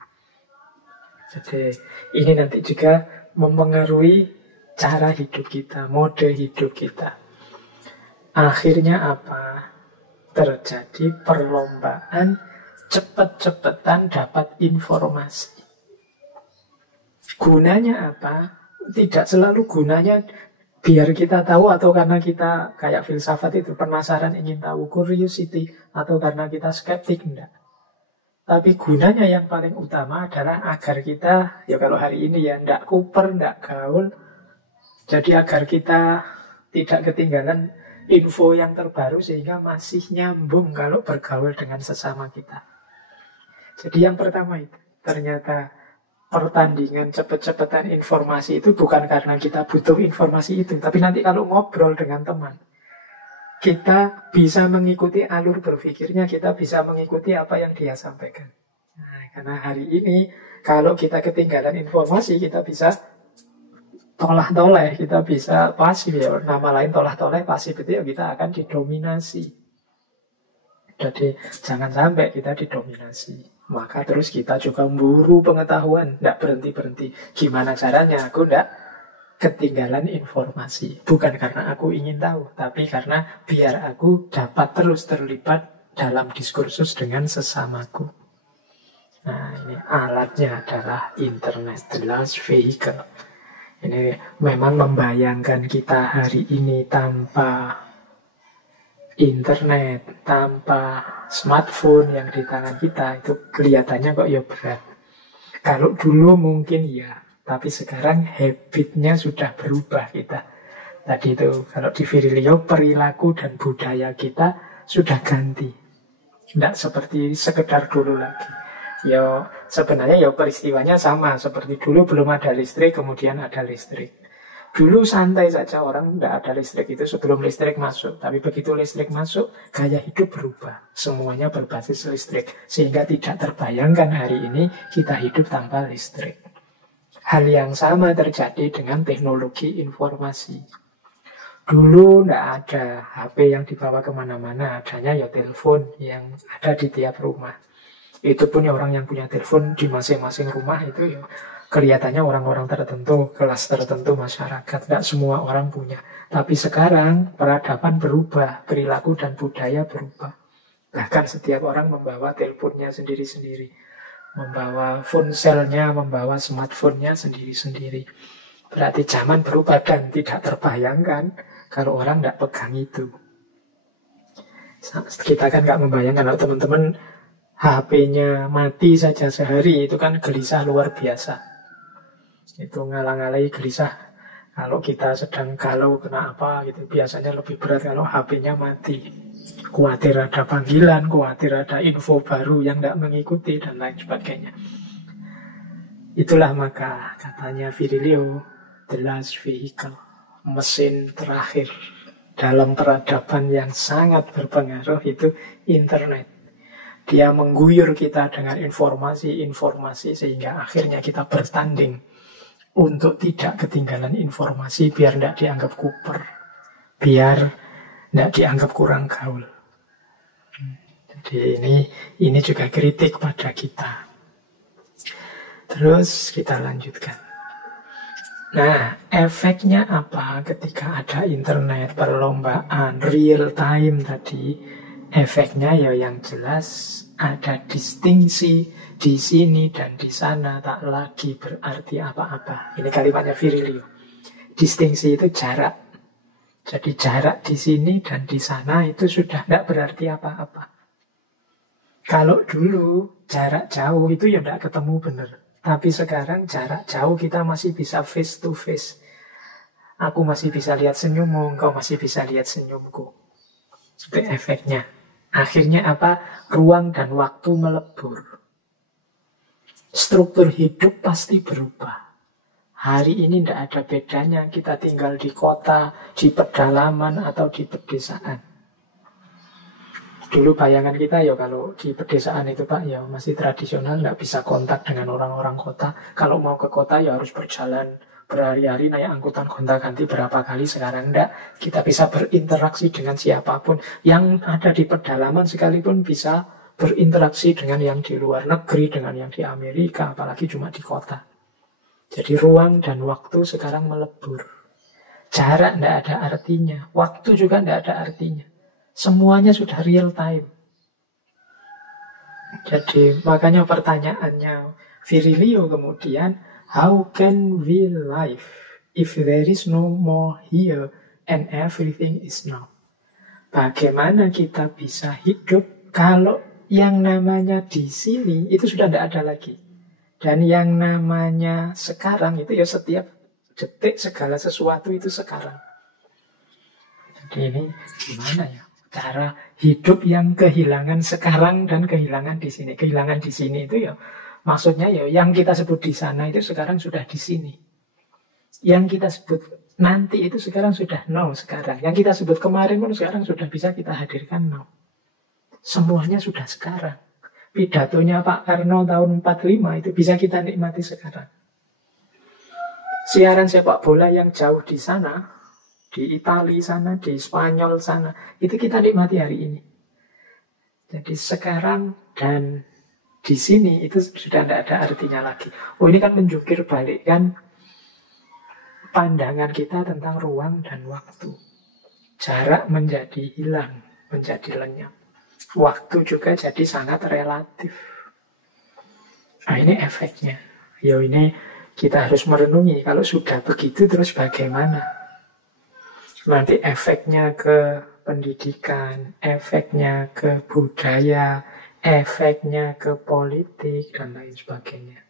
Jadi, ini nanti juga mempengaruhi cara hidup kita, mode hidup kita. Akhirnya apa? Terjadi perlombaan cepat-cepatan dapat informasi. Gunanya apa? Tidak selalu gunanya biar kita tahu atau karena kita kayak filsafat itu, penasaran ingin tahu, curiosity, atau karena kita skeptik, enggak. Tapi gunanya yang paling utama adalah agar kita, ya kalau hari ini ya enggak kuper, enggak gaul. Jadi agar kita tidak ketinggalan info yang terbaru sehingga masih nyambung kalau bergaul dengan sesama kita. Jadi yang pertama itu, ternyata pertandingan cepet-cepetan informasi itu bukan karena kita butuh informasi itu, tapi nanti kalau ngobrol dengan teman, kita bisa mengikuti alur berpikirnya, kita bisa mengikuti apa yang dia sampaikan. Nah, karena hari ini kalau kita ketinggalan informasi, kita bisa tolah-toleh, kita bisa pasif ya. Nama lain tolah-toleh, pasif itu ya kita akan didominasi. Jadi jangan sampai kita didominasi. Maka terus kita juga memburu pengetahuan, tidak berhenti-berhenti. Gimana caranya aku tidak ketinggalan informasi? Bukan karena aku ingin tahu, tapi karena biar aku dapat terus terlibat dalam diskursus dengan sesamaku. Nah ini alatnya adalah internet, the last vehicle. Ini memang membayangkan kita hari ini tanpa internet, tanpa smartphone yang di tangan kita, itu kelihatannya kok ya berat. Kalau dulu mungkin ya, tapi sekarang habitnya sudah berubah kita. Tadi itu kalau di Virilio, perilaku dan budaya kita sudah ganti. Tidak seperti sekedar dulu lagi. Ya sebenarnya ya peristiwanya sama. Seperti dulu belum ada listrik, kemudian ada listrik. Dulu santai saja orang, tidak ada listrik itu sebelum listrik masuk. Tapi begitu listrik masuk, gaya hidup berubah. Semuanya berbasis listrik. Sehingga tidak terbayangkan hari ini kita hidup tanpa listrik. Hal yang sama terjadi dengan teknologi informasi. Dulu tidak ada HP yang dibawa kemana-mana, adanya ya telepon yang ada di tiap rumah. Itu pun ya orang yang punya telepon di masing-masing rumah itu ya kelihatannya orang-orang tertentu, kelas tertentu masyarakat. Tidak semua orang punya. Tapi sekarang peradaban berubah, perilaku dan budaya berubah. Bahkan setiap orang membawa teleponnya sendiri-sendiri, membawa ponselnya, membawa smartphone-nya sendiri-sendiri. Berarti zaman berubah dan tidak terbayangkan kalau orang tidak pegang itu. Kita kan nggak membayangkan kalau teman-teman HP-nya mati saja sehari, itu kan gelisah luar biasa. Itu ngalang-alai gelisah. Kalau kita sedang galau kena apa gitu, biasanya lebih berat kalau HP-nya mati. Khawatir ada panggilan, khawatir ada info baru yang tidak mengikuti, dan lain sebagainya. Itulah maka katanya Virilio, the last vehicle, mesin terakhir dalam peradaban yang sangat berpengaruh itu internet. Dia mengguyur kita dengan informasi-informasi sehingga akhirnya kita bertanding untuk tidak ketinggalan informasi biar tidak dianggap kuper, biar tidak dianggap kurang gaul. Jadi ini juga kritik pada kita. Terus kita lanjutkan. Nah, efeknya apa ketika ada internet, perlombaan, real time tadi? Efeknya ya yang jelas ada distingsi di sini dan di sana, tak lagi berarti apa-apa. Ini kalimatnya Virilio. Distingsi itu jarak. Jadi jarak di sini dan di sana itu sudah tidak berarti apa-apa. Kalau dulu jarak jauh itu ya tidak ketemu benar. Tapi sekarang jarak jauh kita masih bisa face to face. Aku masih bisa lihat senyummu, engkau masih bisa lihat senyumku. Itu efeknya. Akhirnya apa? Ruang dan waktu melebur. Struktur hidup pasti berubah. Hari ini tidak ada bedanya kita tinggal di kota, di pedalaman, atau di pedesaan. Dulu bayangan kita ya kalau di pedesaan itu Pak ya masih tradisional, nggak bisa kontak dengan orang-orang kota. Kalau mau ke kota ya harus berjalan berhari-hari naik angkutan gonta-ganti berapa kali. Sekarang enggak, kita bisa berinteraksi dengan siapapun. Yang ada di pedalaman sekalipun bisa berinteraksi dengan yang di luar negeri, dengan yang di Amerika, apalagi cuma di kota. Jadi ruang dan waktu sekarang melebur. Jarak enggak ada artinya, waktu juga enggak ada artinya. Semuanya sudah real time. Jadi makanya pertanyaannya Virilio kemudian, how can we live if there is no more here and everything is now? Bagaimana kita bisa hidup kalau yang namanya di sini itu sudah tidak ada lagi. Dan yang namanya sekarang itu ya setiap detik segala sesuatu itu sekarang. Jadi ini gimana ya? Cara hidup yang kehilangan sekarang dan kehilangan di sini. Kehilangan di sini itu ya maksudnya ya yang kita sebut di sana itu sekarang sudah di sini. Yang kita sebut nanti itu sekarang sudah now sekarang. Yang kita sebut kemarin pun sekarang sudah bisa kita hadirkan now. Semuanya sudah sekarang. Pidatonya Pak Karno tahun 45 itu bisa kita nikmati sekarang. Siaran sepak bola yang jauh di sana, di Italia sana, di Spanyol sana, itu kita nikmati hari ini. Jadi sekarang dan di sini itu sudah tidak ada artinya lagi. Oh, ini kan menjukir balikkan pandangan kita tentang ruang dan waktu. Jarak menjadi hilang, menjadi lenyap. Waktu juga jadi sangat relatif. Nah, ini efeknya. Ya ini Kita harus merenungi, kalau sudah begitu terus bagaimana? Nanti efeknya ke pendidikan, efeknya ke budaya, efeknya ke politik, dan lain sebagainya.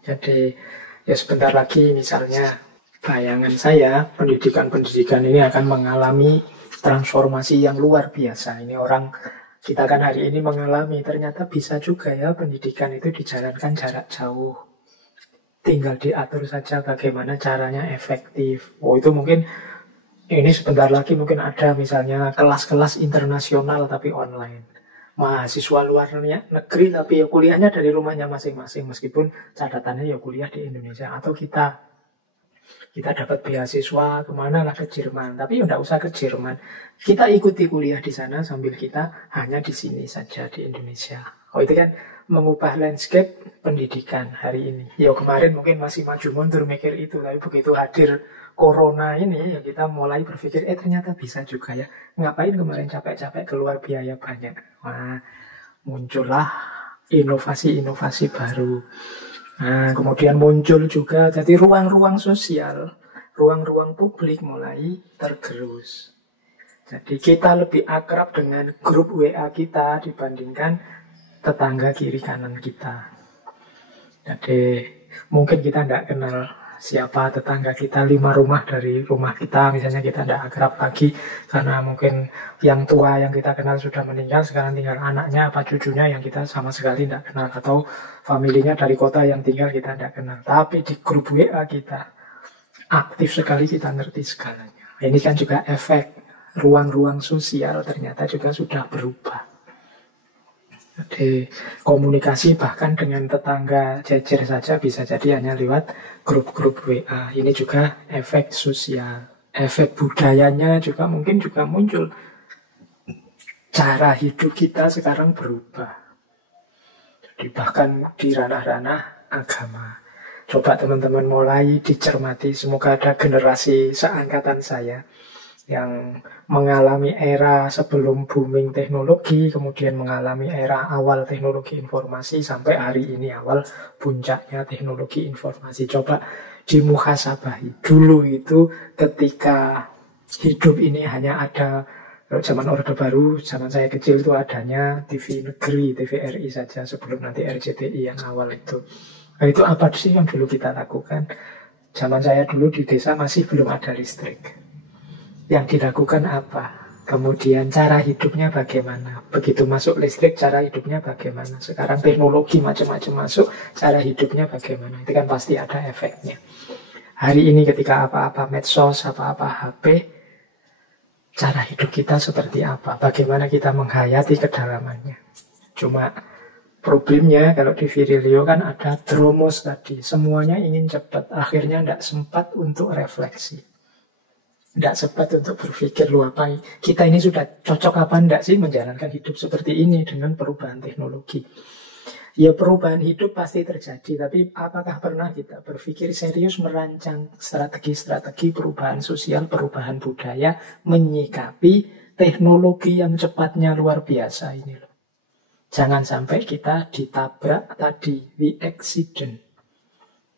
Jadi, ya sebentar lagi misalnya, bayangan saya, pendidikan-pendidikan ini akan mengalami transformasi yang luar biasa. Ini orang, kita kan hari ini mengalami, ternyata bisa juga ya pendidikan itu dijalankan jarak jauh. Tinggal diatur saja bagaimana caranya efektif. Oh, itu mungkin ini sebentar lagi mungkin ada misalnya kelas-kelas internasional tapi online. Mahasiswa luar negeri tapi ya kuliahnya dari rumahnya masing-masing. Meskipun catatannya ya kuliah di Indonesia. Atau kita dapat beasiswa kemana lah, ke Jerman. Tapi ya tidak usah ke Jerman. Kita ikuti kuliah di sana sambil kita hanya di sini saja di Indonesia. Oh, itu kan mengubah landscape pendidikan hari ini. Ya kemarin mungkin masih maju mundur mikir itu, tapi begitu hadir corona ini ya kita mulai berpikir ternyata bisa juga ya. Ngapain kemarin capek-capek keluar biaya banyak. Wah, muncullah inovasi-inovasi baru. Nah, kemudian muncul juga jadi ruang-ruang sosial, ruang-ruang publik mulai tergerus. Jadi kita lebih akrab dengan grup WA kita dibandingkan tetangga kiri kanan kita. Jadi mungkin kita tidak kenal siapa tetangga kita 5 rumah dari rumah kita, misalnya kita tidak akrab lagi karena mungkin yang tua yang kita kenal sudah meninggal, sekarang tinggal anaknya apa cucunya yang kita sama sekali tidak kenal, atau familinya dari kota yang tinggal kita tidak kenal. Tapi di grup WA kita aktif sekali, kita ngerti segalanya. Ini kan juga efek ruang-ruang sosial ternyata juga sudah berubah. Jadi komunikasi bahkan dengan tetangga jejer saja bisa jadi hanya lewat grup-grup WA. Ini juga efek sosial. Efek budayanya juga mungkin juga muncul. Cara hidup kita sekarang berubah. Jadi bahkan di ranah-ranah agama. Coba teman-teman mulai dicermati. Semoga ada generasi seangkatan saya yang mengalami era sebelum booming teknologi, kemudian mengalami era awal teknologi informasi, sampai hari ini awal puncaknya teknologi informasi. Coba dimuhasabahi. Dulu itu ketika hidup ini hanya ada, zaman Orde Baru, zaman saya kecil itu adanya TV negeri, TVRI saja sebelum nanti RCTI yang awal itu. Nah, itu apa sih yang dulu kita lakukan? Zaman saya dulu di desa masih belum ada listrik. Yang dilakukan apa? Kemudian cara hidupnya bagaimana? Begitu masuk listrik, cara hidupnya bagaimana? Sekarang teknologi macam-macam masuk, cara hidupnya bagaimana? Itu kan pasti ada efeknya. Hari ini ketika apa-apa medsos, apa-apa HP, cara hidup kita seperti apa? Bagaimana kita menghayati kedalamannya? Cuma problemnya kalau di Virilio kan ada dromos tadi. Semuanya ingin cepat, akhirnya tidak sempat untuk refleksi. Tidak sempat untuk berpikir apa kita ini sudah cocok apa enggak sih menjalankan hidup seperti ini dengan perubahan teknologi. Ya perubahan hidup pasti terjadi, tapi apakah pernah kita berpikir serius merancang strategi-strategi perubahan sosial, perubahan budaya, menyikapi teknologi yang cepatnya luar biasa ini loh. Jangan sampai kita ditabrak tadi, the accident.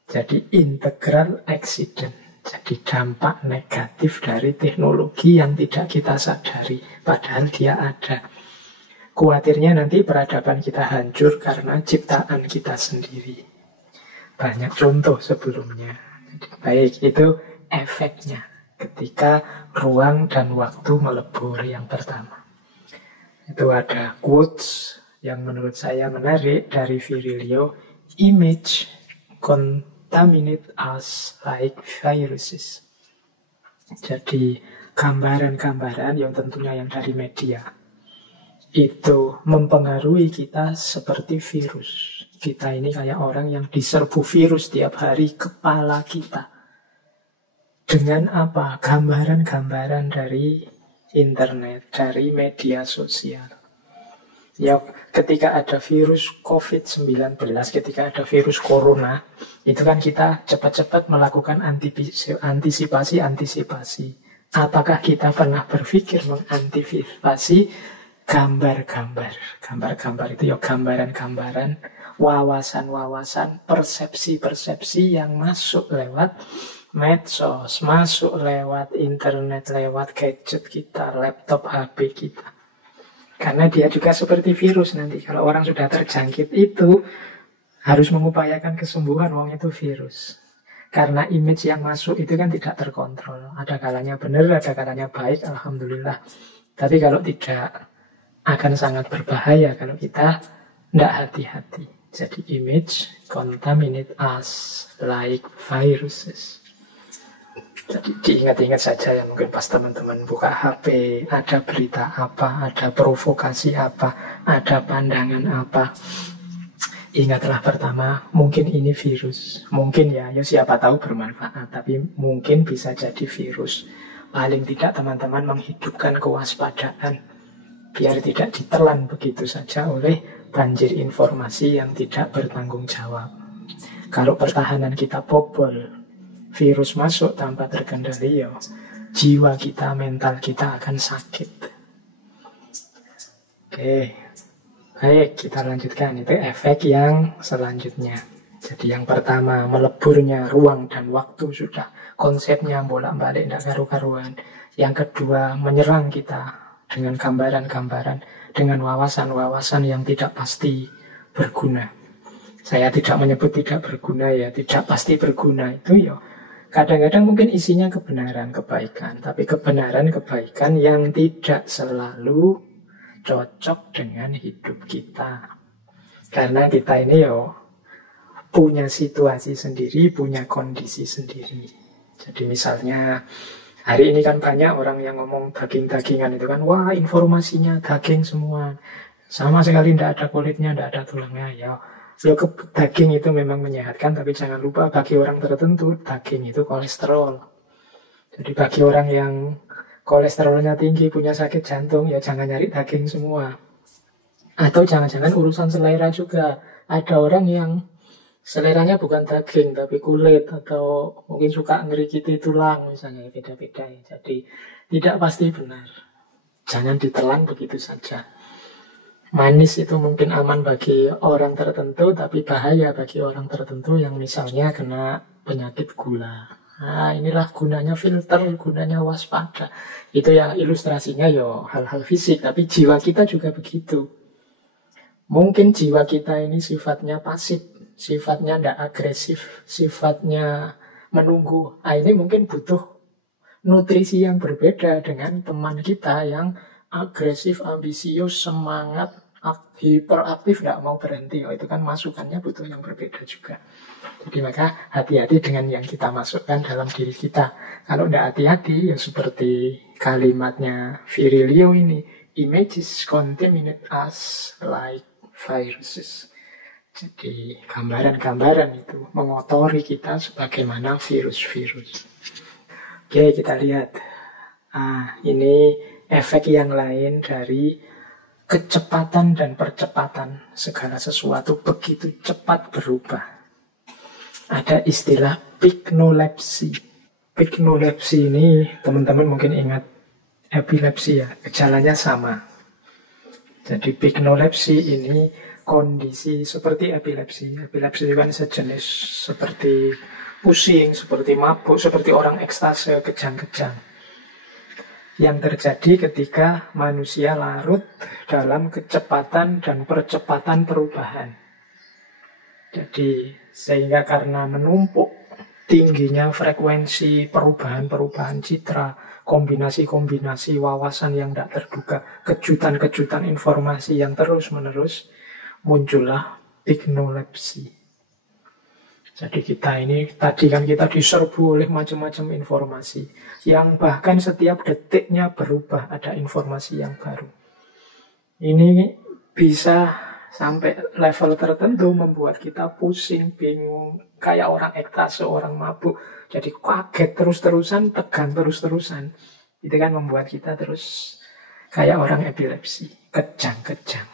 Jadi integral accident. Jadi dampak negatif dari teknologi yang tidak kita sadari, padahal dia ada. Khawatirnya nanti peradaban kita hancur karena ciptaan kita sendiri. Banyak contoh sebelumnya. Jadi, baik, itu efeknya ketika ruang dan waktu melebur yang pertama. Itu ada quotes yang menurut saya menarik dari Virilio. Image contaminate us like viruses. Jadi gambaran-gambaran yang tentunya yang dari media itu mempengaruhi kita seperti virus. Kita ini kayak orang yang diserbu virus tiap hari kepala kita. Dengan apa? Gambaran-gambaran dari internet, dari media sosial. Ya, ketika ada virus COVID-19, ketika ada virus corona, itu kan kita cepat-cepat melakukan antisipasi. Apakah kita pernah berpikir mengantisipasi gambar-gambar? Gambar-gambar itu ya gambaran-gambaran wawasan-wawasan, persepsi-persepsi yang masuk lewat medsos, masuk lewat internet, lewat gadget kita, laptop, HP kita. Karena dia juga seperti virus nanti. Kalau orang sudah terjangkit itu, harus mengupayakan kesembuhan, wong itu virus. Karena image yang masuk itu kan tidak terkontrol. Ada kalanya benar, ada kalanya baik, alhamdulillah. Tapi kalau tidak, akan sangat berbahaya kalau kita tidak hati-hati. Jadi image contaminate us like viruses. Jadi diingat-ingat saja ya, mungkin pas teman-teman buka HP, ada berita apa, ada provokasi apa, ada pandangan apa. Ingatlah pertama, mungkin ini virus. Mungkin ya siapa tahu bermanfaat, tapi mungkin bisa jadi virus. Paling tidak teman-teman menghidupkan kewaspadaan, biar tidak ditelan begitu saja oleh banjir informasi yang tidak bertanggung jawab. Kalau pertahanan kita bobol, virus masuk tanpa terkendali, ya jiwa kita, mental kita akan sakit. Oke, baik, kita lanjutkan. Itu efek yang selanjutnya. Jadi yang pertama, meleburnya ruang dan waktu sudah. Konsepnya bolak-balik, tidak karu-karuan. Yang kedua, menyerang kita dengan gambaran-gambaran, dengan wawasan-wawasan yang tidak pasti berguna. Saya tidak menyebut tidak berguna ya, tidak pasti berguna itu ya. Kadang-kadang mungkin isinya kebenaran, kebaikan, tapi kebenaran, kebaikan yang tidak selalu cocok dengan hidup kita. Karena kita ini ya punya situasi sendiri, punya kondisi sendiri. Jadi misalnya hari ini kan banyak orang yang ngomong daging-dagingan itu kan, wah informasinya daging semua, sama sekali tidak ada kulitnya, tidak ada tulangnya. Ya daging itu memang menyehatkan, tapi jangan lupa bagi orang tertentu daging itu kolesterol. Jadi bagi orang yang kolesterolnya tinggi, punya sakit jantung, ya jangan nyari daging semua. Atau jangan-jangan urusan selera juga. Ada orang yang seleranya bukan daging, tapi kulit, atau mungkin suka ngerigiti tulang misalnya, beda-beda ya. Jadi tidak pasti benar. Jangan ditelan begitu saja. Manis itu mungkin aman bagi orang tertentu, tapi bahaya bagi orang tertentu yang misalnya kena penyakit gula. Nah, inilah gunanya filter, gunanya waspada. Itu ya ilustrasinya ya hal-hal fisik, tapi jiwa kita juga begitu. Mungkin jiwa kita ini sifatnya pasif, sifatnya tidak agresif, sifatnya menunggu. Nah, ini mungkin butuh nutrisi yang berbeda dengan teman kita yang agresif, ambisius, semangat, hiperaktif, tidak mau berhenti. Oh, itu kan masukannya butuh yang berbeda juga. Jadi maka hati-hati dengan yang kita masukkan dalam diri kita. Kalau tidak hati-hati, ya seperti kalimatnya Virilio ini, images contaminate us like viruses. Jadi gambaran-gambaran itu mengotori kita sebagaimana virus-virus. Oke, kita lihat. Ini efek yang lain dari kecepatan dan percepatan. Segala sesuatu begitu cepat berubah. Ada istilah pignolepsi. Pignolepsi ini teman-teman mungkin ingat epilepsi ya, gejalanya sama. Jadi pignolepsi ini kondisi seperti epilepsi. Epilepsi itu kan sejenis seperti pusing, seperti mabuk, seperti orang ekstase, kejang-kejang. Yang terjadi ketika manusia larut dalam kecepatan dan percepatan perubahan. Jadi sehingga karena menumpuk tingginya frekuensi perubahan-perubahan citra, kombinasi-kombinasi wawasan yang tidak terduga, kejutan-kejutan informasi yang terus-menerus, muncullah pignolepsi. Jadi kita ini, tadi kan kita diserbu oleh macam-macam informasi, yang bahkan setiap detiknya berubah, ada informasi yang baru. Ini bisa sampai level tertentu membuat kita pusing, bingung, kayak orang ekstase, orang mabuk. Jadi kaget terus-terusan, tegang terus-terusan. Itu kan membuat kita terus kayak orang epilepsi, kejang-kejang.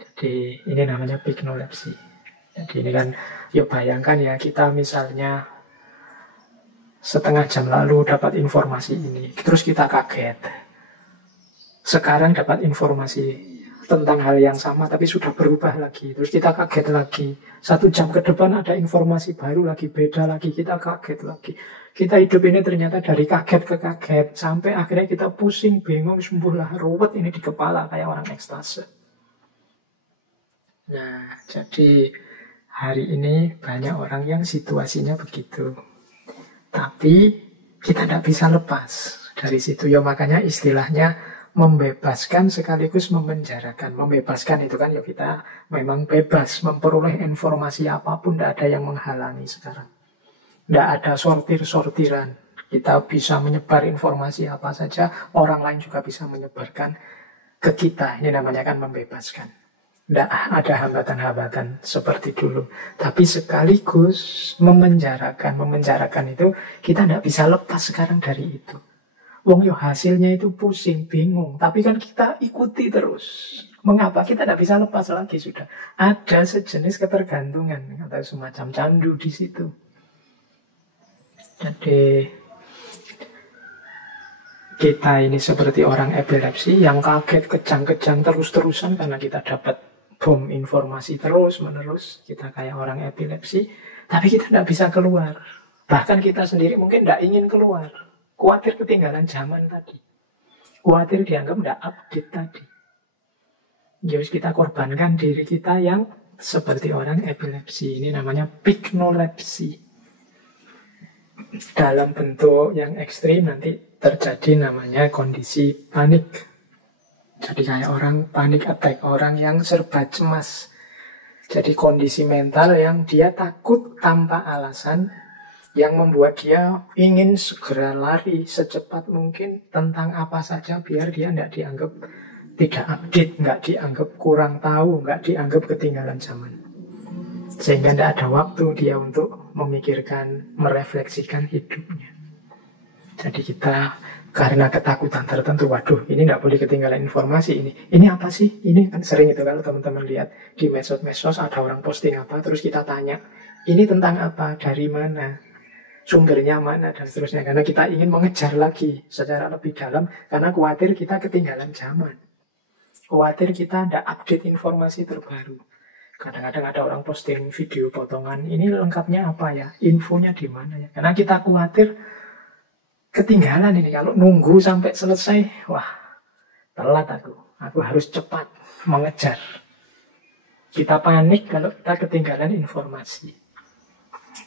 Jadi ini namanya pignolepsi. Jadi ini kan, yuk bayangkan ya, kita misalnya setengah jam lalu dapat informasi ini, terus kita kaget. Sekarang dapat informasi tentang hal yang sama tapi sudah berubah lagi. Terus kita kaget lagi. 1 jam ke depan ada informasi baru lagi, beda lagi, kita kaget lagi. Kita hidup ini ternyata dari kaget ke kaget. Sampai akhirnya kita pusing, bingung, sembuhlah, ruwet ini di kepala kayak orang ekstase. Nah, jadi hari ini banyak orang yang situasinya begitu. Tapi kita tidak bisa lepas dari situ. Ya makanya istilahnya membebaskan sekaligus memenjarakan. Membebaskan itu kan ya kita memang bebas memperoleh informasi apapun, tidak ada yang menghalangi sekarang. Tidak ada sortir-sortiran. Kita bisa menyebar informasi apa saja, orang lain juga bisa menyebarkan ke kita. Ini namanya kan membebaskan. Tidak ada hambatan-hambatan seperti dulu. Tapi sekaligus memenjarakan. Memenjarakan itu kita tidak bisa lepas sekarang dari itu. Wong yo hasilnya itu pusing, bingung. Tapi kan kita ikuti terus. Mengapa? Kita tidak bisa lepas lagi sudah. Ada sejenis ketergantungan atau semacam candu di situ. Jadi kita ini seperti orang epilepsi yang kaget, kejang-kejang terus-terusan karena kita dapat bom informasi terus-menerus. Kita kayak orang epilepsi, tapi kita tidak bisa keluar. Bahkan kita sendiri mungkin tidak ingin keluar. Khawatir ketinggalan zaman tadi. Khawatir dianggap tidak update tadi. Jadi kita korbankan diri kita yang seperti orang epilepsi. Ini namanya piknolepsi. Dalam bentuk yang ekstrim nanti terjadi namanya kondisi panik. Jadi kayak orang panik attack, orang yang serba cemas. Jadi kondisi mental yang dia takut tanpa alasan, yang membuat dia ingin segera lari secepat mungkin tentang apa saja biar dia tidak dianggap tidak update, nggak dianggap kurang tahu, nggak dianggap ketinggalan zaman. Sehingga tidak ada waktu dia untuk memikirkan, merefleksikan hidupnya. Jadi kita karena ketakutan tertentu, waduh ini tidak boleh ketinggalan informasi ini. Ini apa sih? Ini kan sering itu kalau teman-teman lihat di medsos ada orang posting apa, terus kita tanya, ini tentang apa, dari mana? Sumbernya mana dan seterusnya. Karena kita ingin mengejar lagi secara lebih dalam karena khawatir kita ketinggalan zaman. Khawatir kita tidak update informasi terbaru. Kadang-kadang ada orang posting video potongan, ini lengkapnya apa ya? Infonya di mana ya? Karena kita khawatir ketinggalan ini. Kalau nunggu sampai selesai, wah telat aku. Aku harus cepat mengejar. Kita panik kalau kita ketinggalan informasi.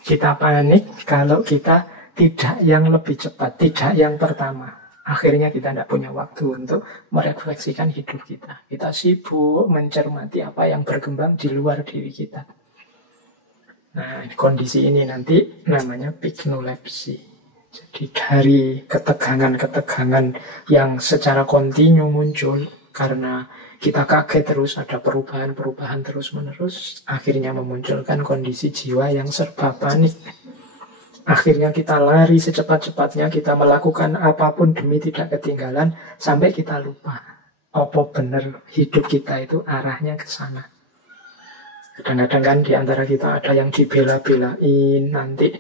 Kita panik kalau kita tidak yang lebih cepat, tidak yang pertama. Akhirnya kita tidak punya waktu untuk merefleksikan hidup kita. Kita sibuk mencermati apa yang berkembang di luar diri kita. Nah, kondisi ini nanti namanya piknolepsi. Jadi dari ketegangan-ketegangan yang secara kontinu muncul karena kita kaget terus, ada perubahan-perubahan terus-menerus, akhirnya memunculkan kondisi jiwa yang serba panik. Akhirnya kita lari secepat-cepatnya, kita melakukan apapun demi tidak ketinggalan, sampai kita lupa apa benar hidup kita itu arahnya ke sana. Kadang-kadang kan di antara kita ada yang dibela-belain, nanti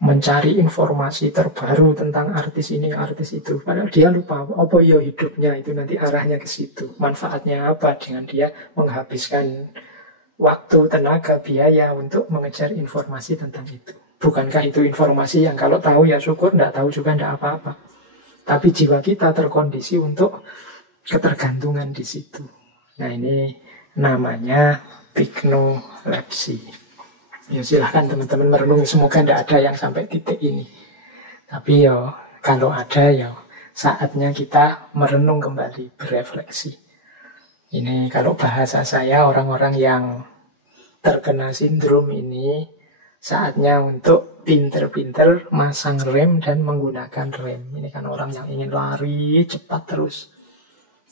mencari informasi terbaru tentang artis ini, artis itu. Padahal dia lupa apa ya hidupnya itu nanti arahnya ke situ. Manfaatnya apa dengan dia menghabiskan waktu, tenaga, biaya untuk mengejar informasi tentang itu. Bukankah itu informasi yang kalau tahu ya syukur, tidak tahu juga tidak apa-apa. Tapi jiwa kita terkondisi untuk ketergantungan di situ. Nah ini namanya piknolepsi. Ya silahkan teman-teman merenung, semoga tidak ada yang sampai titik ini. Tapi ya kalau ada ya saatnya kita merenung kembali, berefleksi. Ini kalau bahasa saya orang-orang yang terkena sindrom ini saatnya untuk pinter-pinter masang rem dan menggunakan rem. Ini kan orang yang ingin lari cepat terus.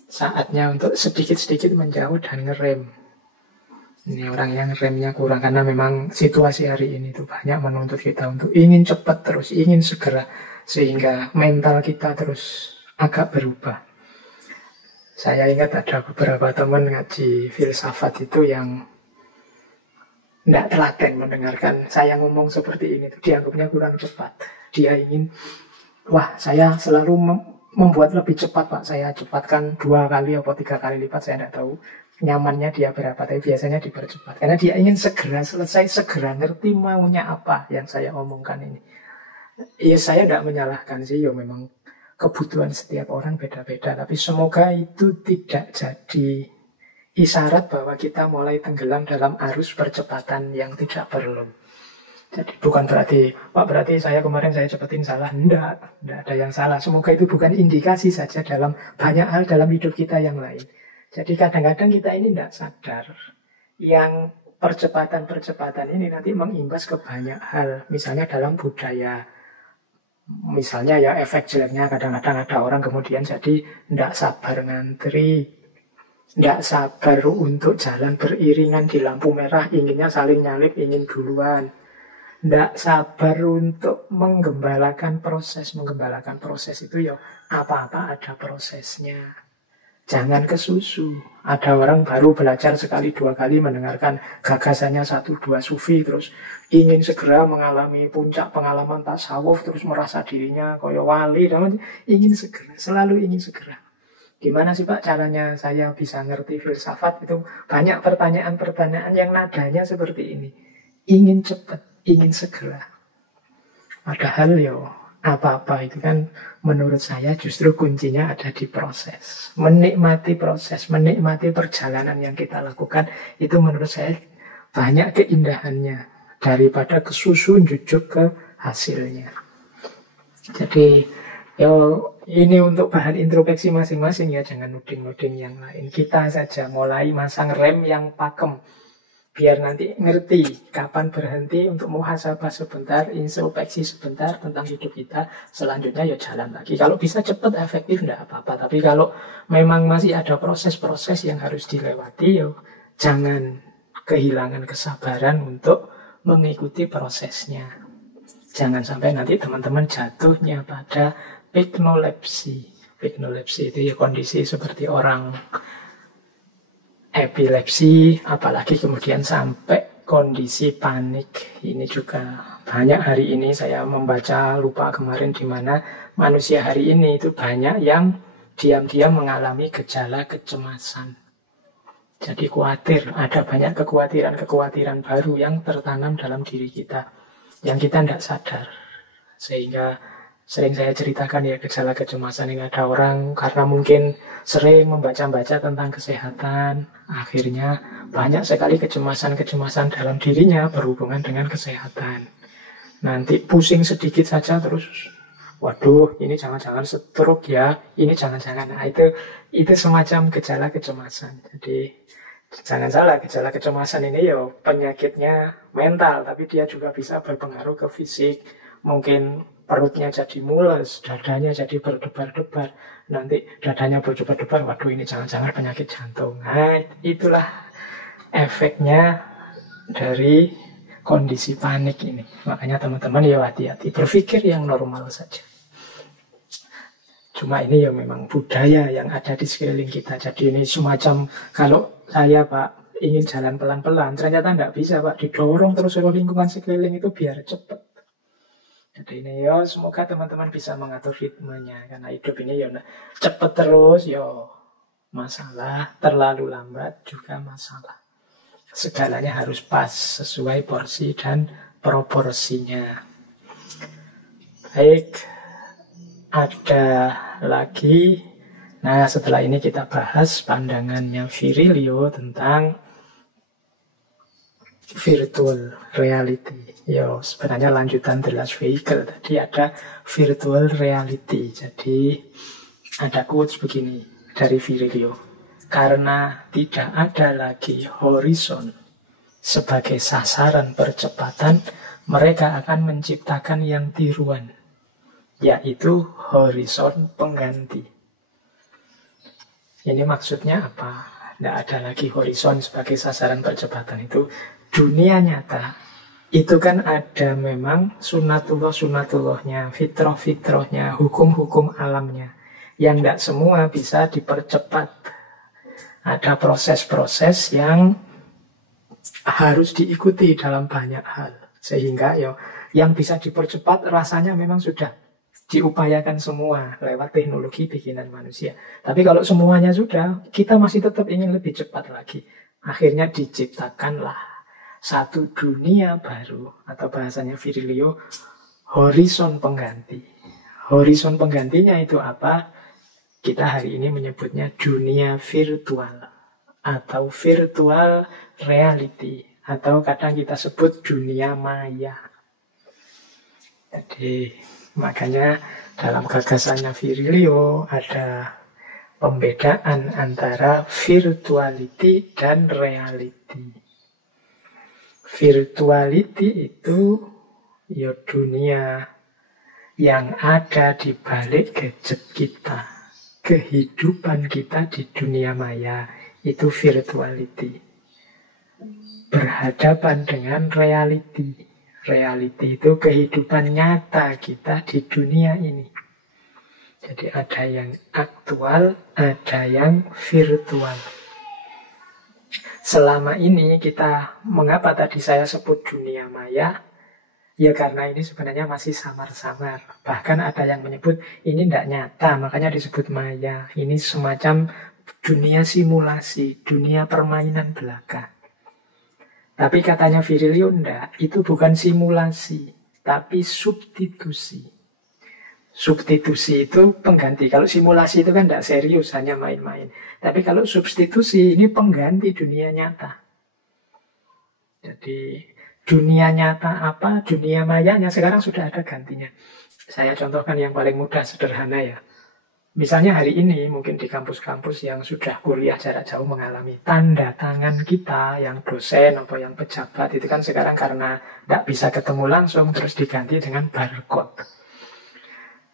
Saatnya untuk sedikit-sedikit menjauh dan ngerem. Ini orang yang remnya kurang karena memang situasi hari ini tuh banyak menuntut kita untuk ingin cepat terus, ingin segera. Sehingga mental kita terus agak berubah. Saya ingat ada beberapa teman ngaji filsafat itu yang tidak telaten mendengarkan saya ngomong seperti ini tuh, dianggapnya kurang cepat. Dia ingin, wah saya selalu membuat lebih cepat Pak. Saya cepatkan 2 kali atau 3 kali lipat, saya tidak tahu nyamannya dia berapa, tapi biasanya dipercepat. Karena dia ingin segera selesai, segera ngerti maunya apa yang saya omongkan ini. Ya saya tidak menyalahkan sih, ya memang kebutuhan setiap orang beda-beda. Tapi semoga itu tidak jadi isyarat bahwa kita mulai tenggelam dalam arus percepatan yang tidak perlu. Jadi bukan berarti, Pak berarti kemarin saya cepetin salah. Tidak ada yang salah. Semoga itu bukan indikasi saja dalam banyak hal dalam hidup kita yang lain. Jadi kadang-kadang kita ini tidak sadar yang percepatan-percepatan ini nanti mengimbas ke banyak hal. Misalnya dalam budaya. Misalnya ya efek jeleknya kadang-kadang ada orang kemudian jadi tidak sabar ngantri, tidak sabar untuk jalan beriringan di lampu merah, inginnya saling nyalip, ingin duluan. Tidak sabar untuk menggembalakan proses. Menggembalakan proses itu ya apa-apa ada prosesnya. Jangan kesusu. Ada orang baru belajar sekali 2 kali mendengarkan gagasannya 1-2 sufi, terus ingin segera mengalami puncak pengalaman tasawuf, terus merasa dirinya kayak wali, ingin segera, selalu ingin segera. Gimana sih Pak caranya saya bisa ngerti filsafat? Itu banyak pertanyaan-pertanyaan yang nadanya seperti ini. Ingin cepat, ingin segera. Padahal apa-apa itu kan menurut saya justru kuncinya ada di proses. Menikmati proses, menikmati perjalanan yang kita lakukan, itu menurut saya banyak keindahannya daripada kesusun jujuk ke hasilnya. Jadi ini untuk bahan introspeksi masing-masing ya, jangan nuding-nuding yang lain. Kita saja mulai masang rem yang pakem. Biar nanti ngerti kapan berhenti untuk muhasabah sebentar, introspeksi sebentar tentang hidup kita. Selanjutnya ya jalan lagi. Kalau bisa cepat, efektif, tidak apa-apa. Tapi kalau memang masih ada proses-proses yang harus dilewati, jangan kehilangan kesabaran untuk mengikuti prosesnya. Jangan sampai nanti teman-teman jatuhnya pada piknolepsi. Piknolepsi itu ya kondisi seperti orang epilepsi, apalagi kemudian sampai kondisi panik. Ini juga banyak hari ini saya membaca, lupa kemarin di mana, manusia hari ini itu banyak yang diam-diam mengalami gejala kecemasan. Jadi khawatir, ada banyak kekhawatiran baru yang tertanam dalam diri kita, yang kita tidak sadar. Sehingga sering saya ceritakan ya gejala kecemasan ini, ada orang karena mungkin sering membaca-baca tentang kesehatan, akhirnya banyak sekali kecemasan-kecemasan dalam dirinya berhubungan dengan kesehatan. Nanti pusing sedikit saja terus, waduh ini jangan-jangan stroke ya, ini jangan-jangan. Nah, itu semacam gejala kecemasan. Jadi jangan salah, gejala kecemasan ini penyakitnya mental, tapi dia juga bisa berpengaruh ke fisik. Mungkin perutnya jadi mules, dadanya jadi berdebar-debar. Nanti dadanya berdebar-debar, waduh ini jangan-jangan penyakit jantung. Nah, itulah efeknya dari kondisi panik ini. Makanya teman-teman hati-hati, berpikir yang normal saja. Cuma ini memang budaya yang ada di sekeliling kita. Jadi ini semacam, kalau saya Pak ingin jalan pelan-pelan, ternyata tidak bisa Pak, didorong terus oleh lingkungan sekeliling itu biar cepat. Jadi ini semoga teman-teman bisa mengatur ritmenya. Karena hidup ini cepat terus masalah, terlalu lambat juga masalah. Segalanya harus pas, sesuai porsi dan proporsinya. Baik, ada lagi. Nah setelah ini kita bahas pandangannya Virilio tentang virtual reality. Sebenarnya lanjutan The Last Vehicle. Tadi ada virtual reality. Jadi ada quotes begini dari Virilio. Karena tidak ada lagi horizon sebagai sasaran percepatan, mereka akan menciptakan yang tiruan, yaitu horizon pengganti. Ini maksudnya apa? Tidak ada lagi horizon sebagai sasaran percepatan. Itu dunia nyata. Itu kan ada memang sunatullah-sunatullahnya, fitrah-fitrahnya, hukum-hukum alamnya. Yang tidak semua bisa dipercepat. Ada proses-proses yang harus diikuti dalam banyak hal. Sehingga yang bisa dipercepat rasanya memang sudah diupayakan semua lewat teknologi bikinan manusia. Tapi kalau semuanya sudah, kita masih tetap ingin lebih cepat lagi. Akhirnya diciptakanlah satu dunia baru, atau bahasanya Virilio, horizon pengganti. Horizon penggantinya itu apa? Kita hari ini menyebutnya dunia virtual atau virtual reality, atau kadang kita sebut dunia maya. Jadi makanya dalam gagasannya Virilio ada pembedaan antara virtuality dan reality. Virtuality itu ya dunia yang ada di balik gadget kita. Kehidupan kita di dunia maya itu virtuality. Berhadapan dengan reality. Reality itu kehidupan nyata kita di dunia ini. Jadi ada yang aktual, ada yang virtual. Selama ini kita, mengapa tadi saya sebut dunia maya? Ya karena ini sebenarnya masih samar-samar. Bahkan ada yang menyebut ini tidak nyata, makanya disebut maya. Ini semacam dunia simulasi, dunia permainan belaka. Tapi katanya Virilio enggak, itu bukan simulasi, tapi substitusi. Substitusi itu pengganti. Kalau simulasi itu kan tidak serius, hanya main-main. Tapi kalau substitusi ini pengganti dunia nyata. Jadi dunia nyata apa, dunia mayanya sekarang sudah ada gantinya. Saya contohkan yang paling mudah, sederhana ya. Misalnya hari ini mungkin di kampus-kampus yang sudah kuliah jarak jauh mengalami tanda tangan kita yang dosen atau yang pejabat itu kan sekarang karena tidak bisa ketemu langsung terus diganti dengan barcode.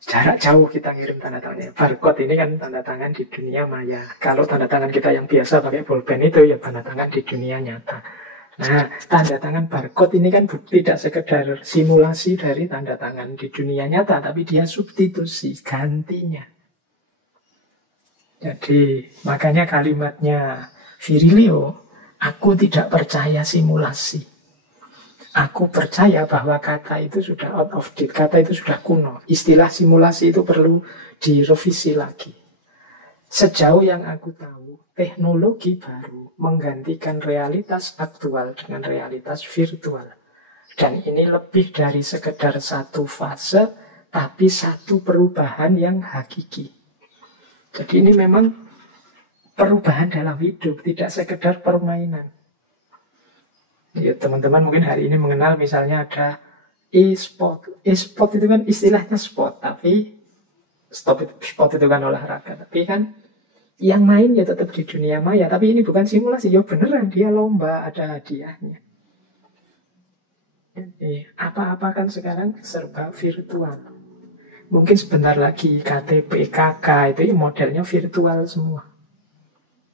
Jarak jauh kita ngirim tanda tangannya. Barcode ini kan tanda tangan di dunia maya. Kalau tanda tangan kita yang biasa pakai bolpen itu ya tanda tangan di dunia nyata. Nah, tanda tangan barcode ini kan tidak sekedar simulasi dari tanda tangan di dunia nyata, tapi dia substitusi, gantinya. Jadi makanya kalimatnya Virilio, aku tidak percaya simulasi. Aku percaya bahwa kata itu sudah out of date, kata itu sudah kuno. Istilah simulasi itu perlu direvisi lagi. Sejauh yang aku tahu, teknologi baru menggantikan realitas aktual dengan realitas virtual. Dan ini lebih dari sekedar satu fase, tapi satu perubahan yang hakiki. Jadi ini memang perubahan dalam hidup, tidak sekedar permainan. Ya, teman-teman mungkin hari ini mengenal misalnya ada e-sport. E-sport itu kan istilahnya sport, tapi sport itu kan olahraga. Tapi kan yang main ya tetap di dunia maya. Tapi ini bukan simulasi, ya beneran dia lomba, ada hadiahnya. Jadi apa-apa kan sekarang serba virtual. Mungkin sebentar lagi KTP, KK itu modelnya virtual semua.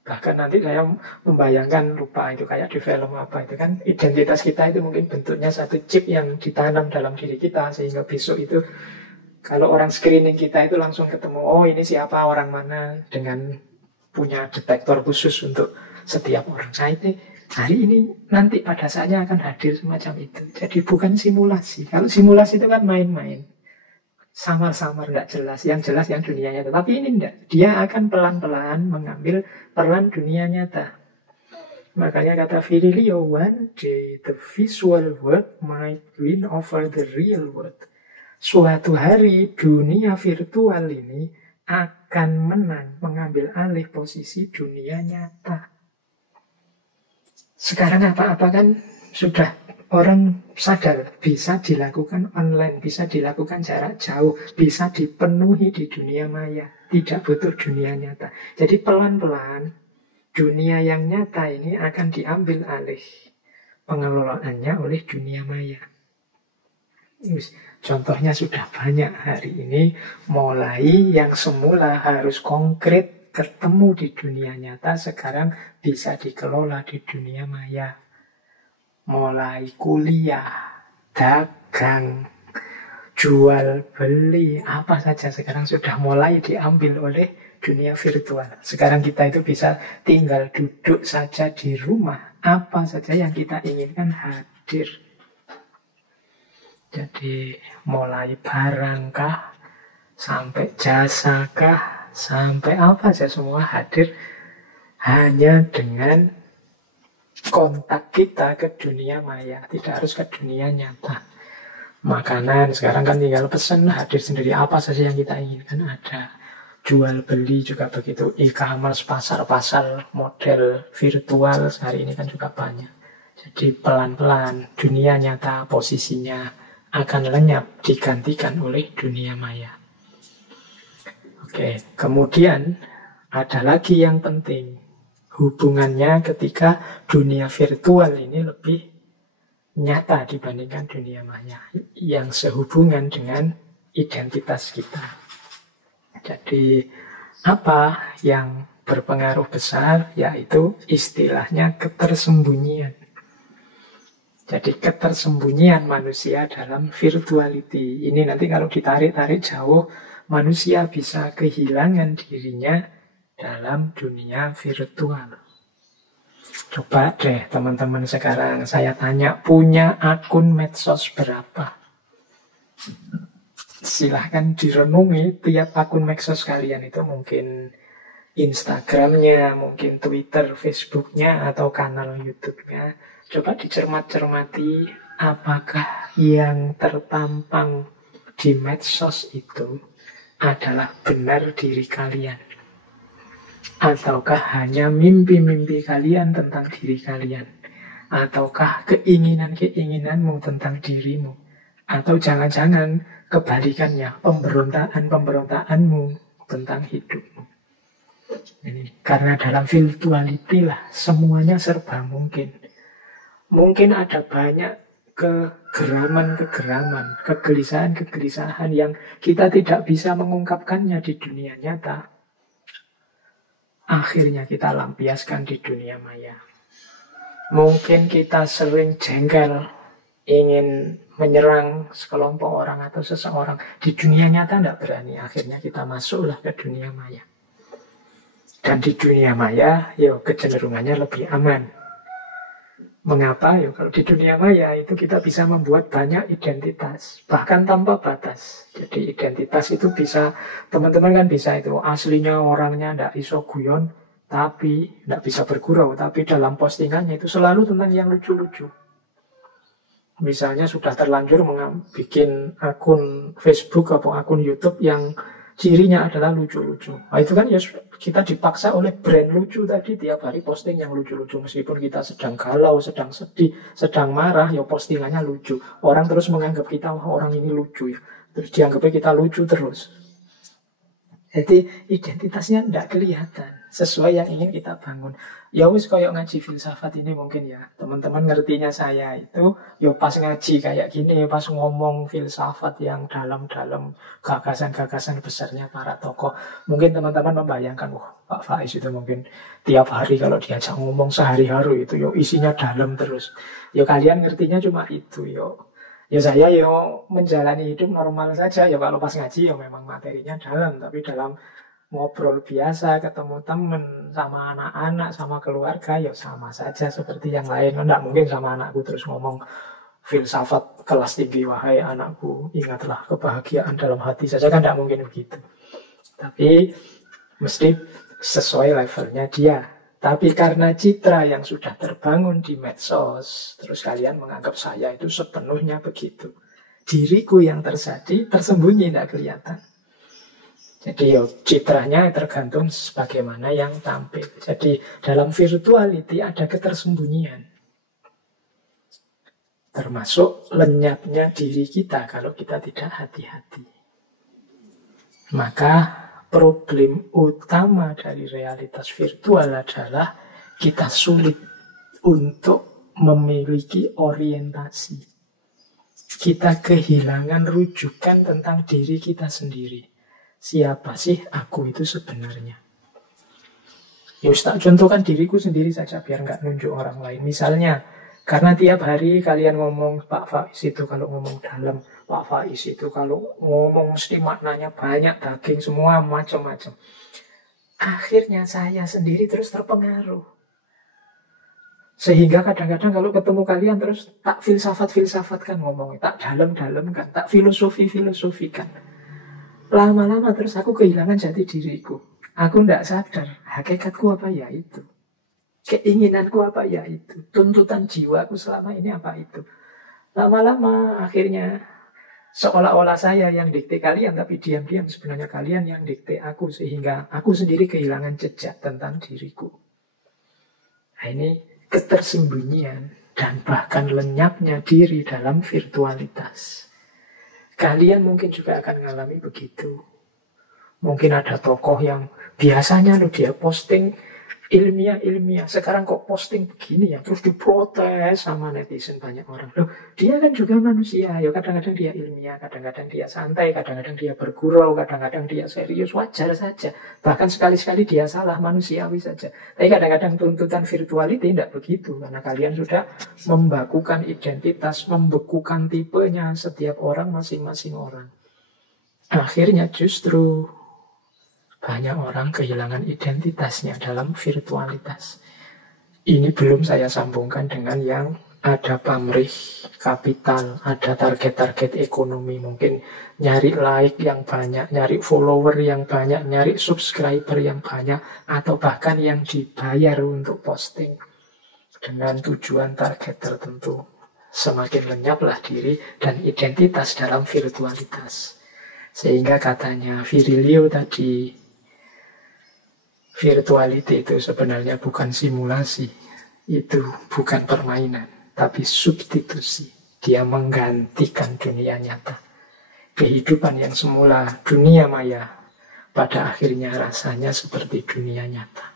Bahkan nanti saya membayangkan, lupa itu kayak di film apa itu kan, identitas kita itu mungkin bentuknya satu chip yang ditanam dalam diri kita, sehingga besok itu kalau orang screening kita itu langsung ketemu, oh ini siapa, orang mana, dengan punya detektor khusus untuk setiap orang. Nah itu hari ini nanti pada saatnya akan hadir semacam itu. Jadi bukan simulasi. Kalau simulasi itu kan main-main, samar-samar, tidak jelas. Yang jelas yang dunia nyata. Tapi ini tidak. Dia akan pelan-pelan mengambil peran dunia nyata. Makanya kata Virilio, one day the visual world might win over the real world. Suatu hari dunia virtual ini akan menang, mengambil alih posisi dunia nyata. Sekarang apa-apa kan sudah orang sadar bisa dilakukan online, bisa dilakukan jarak jauh, bisa dipenuhi di dunia maya, tidak butuh dunia nyata. Jadi pelan-pelan dunia yang nyata ini akan diambil alih pengelolaannya oleh dunia maya. Contohnya sudah banyak hari ini, mulai yang semula harus konkret ketemu di dunia nyata, sekarang bisa dikelola di dunia maya. Mulai kuliah, dagang, jual, beli, apa saja sekarang sudah mulai diambil oleh dunia virtual. Sekarang kita itu bisa tinggal duduk saja di rumah, apa saja yang kita inginkan hadir. Jadi mulai barangkah, sampai jasakah, sampai apa saja semua hadir hanya dengan kontak kita ke dunia maya, tidak harus ke dunia nyata. Makanan sekarang kan tinggal pesan, hadir sendiri, apa saja yang kita inginkan ada. Jual beli juga begitu, e-commerce, pasar-pasar model virtual hari ini kan juga banyak. Jadi pelan-pelan dunia nyata posisinya akan lenyap digantikan oleh dunia maya. Oke, kemudian ada lagi yang penting. Hubungannya ketika dunia virtual ini lebih nyata dibandingkan dunia maya, yang sehubungan dengan identitas kita. Jadi apa yang berpengaruh besar, yaitu istilahnya ketersembunyian. Jadi ketersembunyian manusia dalam virtuality. Ini nanti kalau ditarik-tarik jauh, manusia bisa kehilangan dirinya dalam dunia virtual. Coba deh teman-teman sekarang saya tanya, punya akun medsos berapa? Silahkan direnungi tiap akun medsos kalian itu, mungkin Instagramnya, mungkin Twitter, Facebooknya, atau kanal YouTube-nya. Coba dicermat-cermati apakah yang terpampang di medsos itu adalah benar diri kalian. Ataukah hanya mimpi-mimpi kalian tentang diri kalian? Ataukah keinginan-keinginanmu tentang dirimu? Atau jangan-jangan kebalikannya, pemberontakan-pemberontakanmu tentang hidupmu. Ini, karena dalam virtuality lah semuanya serba mungkin. Mungkin ada banyak kegeraman-kegeraman, kegelisahan-kegelisahan yang kita tidak bisa mengungkapkannya di dunia nyata. Akhirnya kita lampiaskan di dunia maya. Mungkin kita sering jengkel, ingin menyerang sekelompok orang atau seseorang. Di dunia nyata tidak berani. Akhirnya kita masuklah ke dunia maya. Dan di dunia maya, kecenderungannya lebih aman. Mengapa? Kalau di dunia maya itu kita bisa membuat banyak identitas, bahkan tanpa batas. Jadi identitas itu bisa, teman-teman kan bisa itu, aslinya orangnya tidak iso guyon, tapi tidak bisa bergurau, tapi dalam postingannya itu selalu tentang yang lucu-lucu. Misalnya sudah terlanjur bikin akun Facebook atau akun YouTube yang cirinya adalah lucu-lucu. Nah, itu kan ya kita dipaksa oleh brand lucu tadi, tiap hari posting yang lucu-lucu. Meskipun kita sedang galau, sedang sedih, sedang marah, ya postingannya lucu. Orang terus menganggap kita, orang ini lucu ya. Terus dianggapnya kita lucu terus. Jadi identitasnya tidak kelihatan sesuai yang ingin kita bangun. Ya wis kayak ngaji filsafat ini mungkin ya. Teman-teman ngertinya saya itu ya pas ngaji kayak gini, pas ngomong filsafat yang dalam-dalam, gagasan-gagasan besarnya para tokoh. Mungkin teman-teman membayangkan, wah Pak Faiz itu mungkin tiap hari kalau diajak ngomong sehari-hari itu yo isinya dalam terus. Ya kalian ngertinya cuma itu yo. Ya saya menjalani hidup normal saja. Ya kalau pas ngaji ya memang materinya dalam, tapi dalam ngobrol biasa, ketemu temen, sama anak-anak, sama keluarga, ya sama saja seperti yang lain. Nggak mungkin sama anakku terus ngomong filsafat kelas tinggi, wahai anakku, ingatlah kebahagiaan dalam hati saja, kan nggak mungkin begitu. Tapi mesti sesuai levelnya dia. Tapi karena citra yang sudah terbangun di medsos, terus kalian menganggap saya itu sepenuhnya begitu. Diriku yang tersembunyi, tidak kelihatan. Jadi citranya tergantung sebagaimana yang tampil. Jadi dalam virtuality ada ketersembunyian. Termasuk lenyapnya diri kita kalau kita tidak hati-hati. Maka problem utama dari realitas virtual adalah kita sulit untuk memiliki orientasi. Kita kehilangan rujukan tentang diri kita sendiri. Siapa sih aku itu sebenarnya? Ya tak contohkan diriku sendiri saja biar nggak nunjuk orang lain. Misalnya, karena tiap hari kalian ngomong Pak Faiz itu kalau ngomong dalam, Pak Faiz itu kalau ngomong mesti maknanya banyak, daging semua macam-macam. Akhirnya saya sendiri terus terpengaruh. Sehingga kadang-kadang kalau ketemu kalian terus tak filsafat-filsafat kan ngomongnya, tak dalam-dalam kan, tak filosofi-filosofi kan. Lama-lama terus aku kehilangan jati diriku. Aku tidak sadar hakikatku apa ya itu. Keinginanku apa ya itu. Tuntutan jiwaku selama ini apa itu. Lama-lama akhirnya seolah-olah saya yang dikte kalian, tapi diam-diam sebenarnya kalian yang dikte aku. Sehingga aku sendiri kehilangan jejak tentang diriku. Nah, ini ketersembunyian dan bahkan lenyapnya diri dalam virtualitas. Kalian mungkin juga akan mengalami begitu. Mungkin ada tokoh yang biasanya dia posting ilmiah-ilmiah. Sekarang kok posting begini ya, terus diprotes sama netizen banyak orang. Loh, dia kan juga manusia. Ya kadang-kadang dia ilmiah, kadang-kadang dia santai, kadang-kadang dia bergurau, kadang-kadang dia serius. Wajar saja. Bahkan sekali-sekali dia salah, manusiawi saja. Tapi kadang-kadang tuntutan virtuality tidak begitu. Karena kalian sudah membakukan identitas, membekukan tipenya setiap orang, masing-masing orang. Akhirnya justru banyak orang kehilangan identitasnya dalam virtualitas. Ini belum saya sambungkan dengan yang ada pamrih kapital, ada target-target ekonomi. Mungkin nyari like yang banyak, nyari follower yang banyak, nyari subscriber yang banyak, atau bahkan yang dibayar untuk posting dengan tujuan target tertentu. Semakin lenyaplah diri dan identitas dalam virtualitas. Sehingga katanya Virilio tadi, virtuality itu sebenarnya bukan simulasi, itu bukan permainan, tapi substitusi. Dia menggantikan dunia nyata. Kehidupan yang semula dunia maya, pada akhirnya rasanya seperti dunia nyata.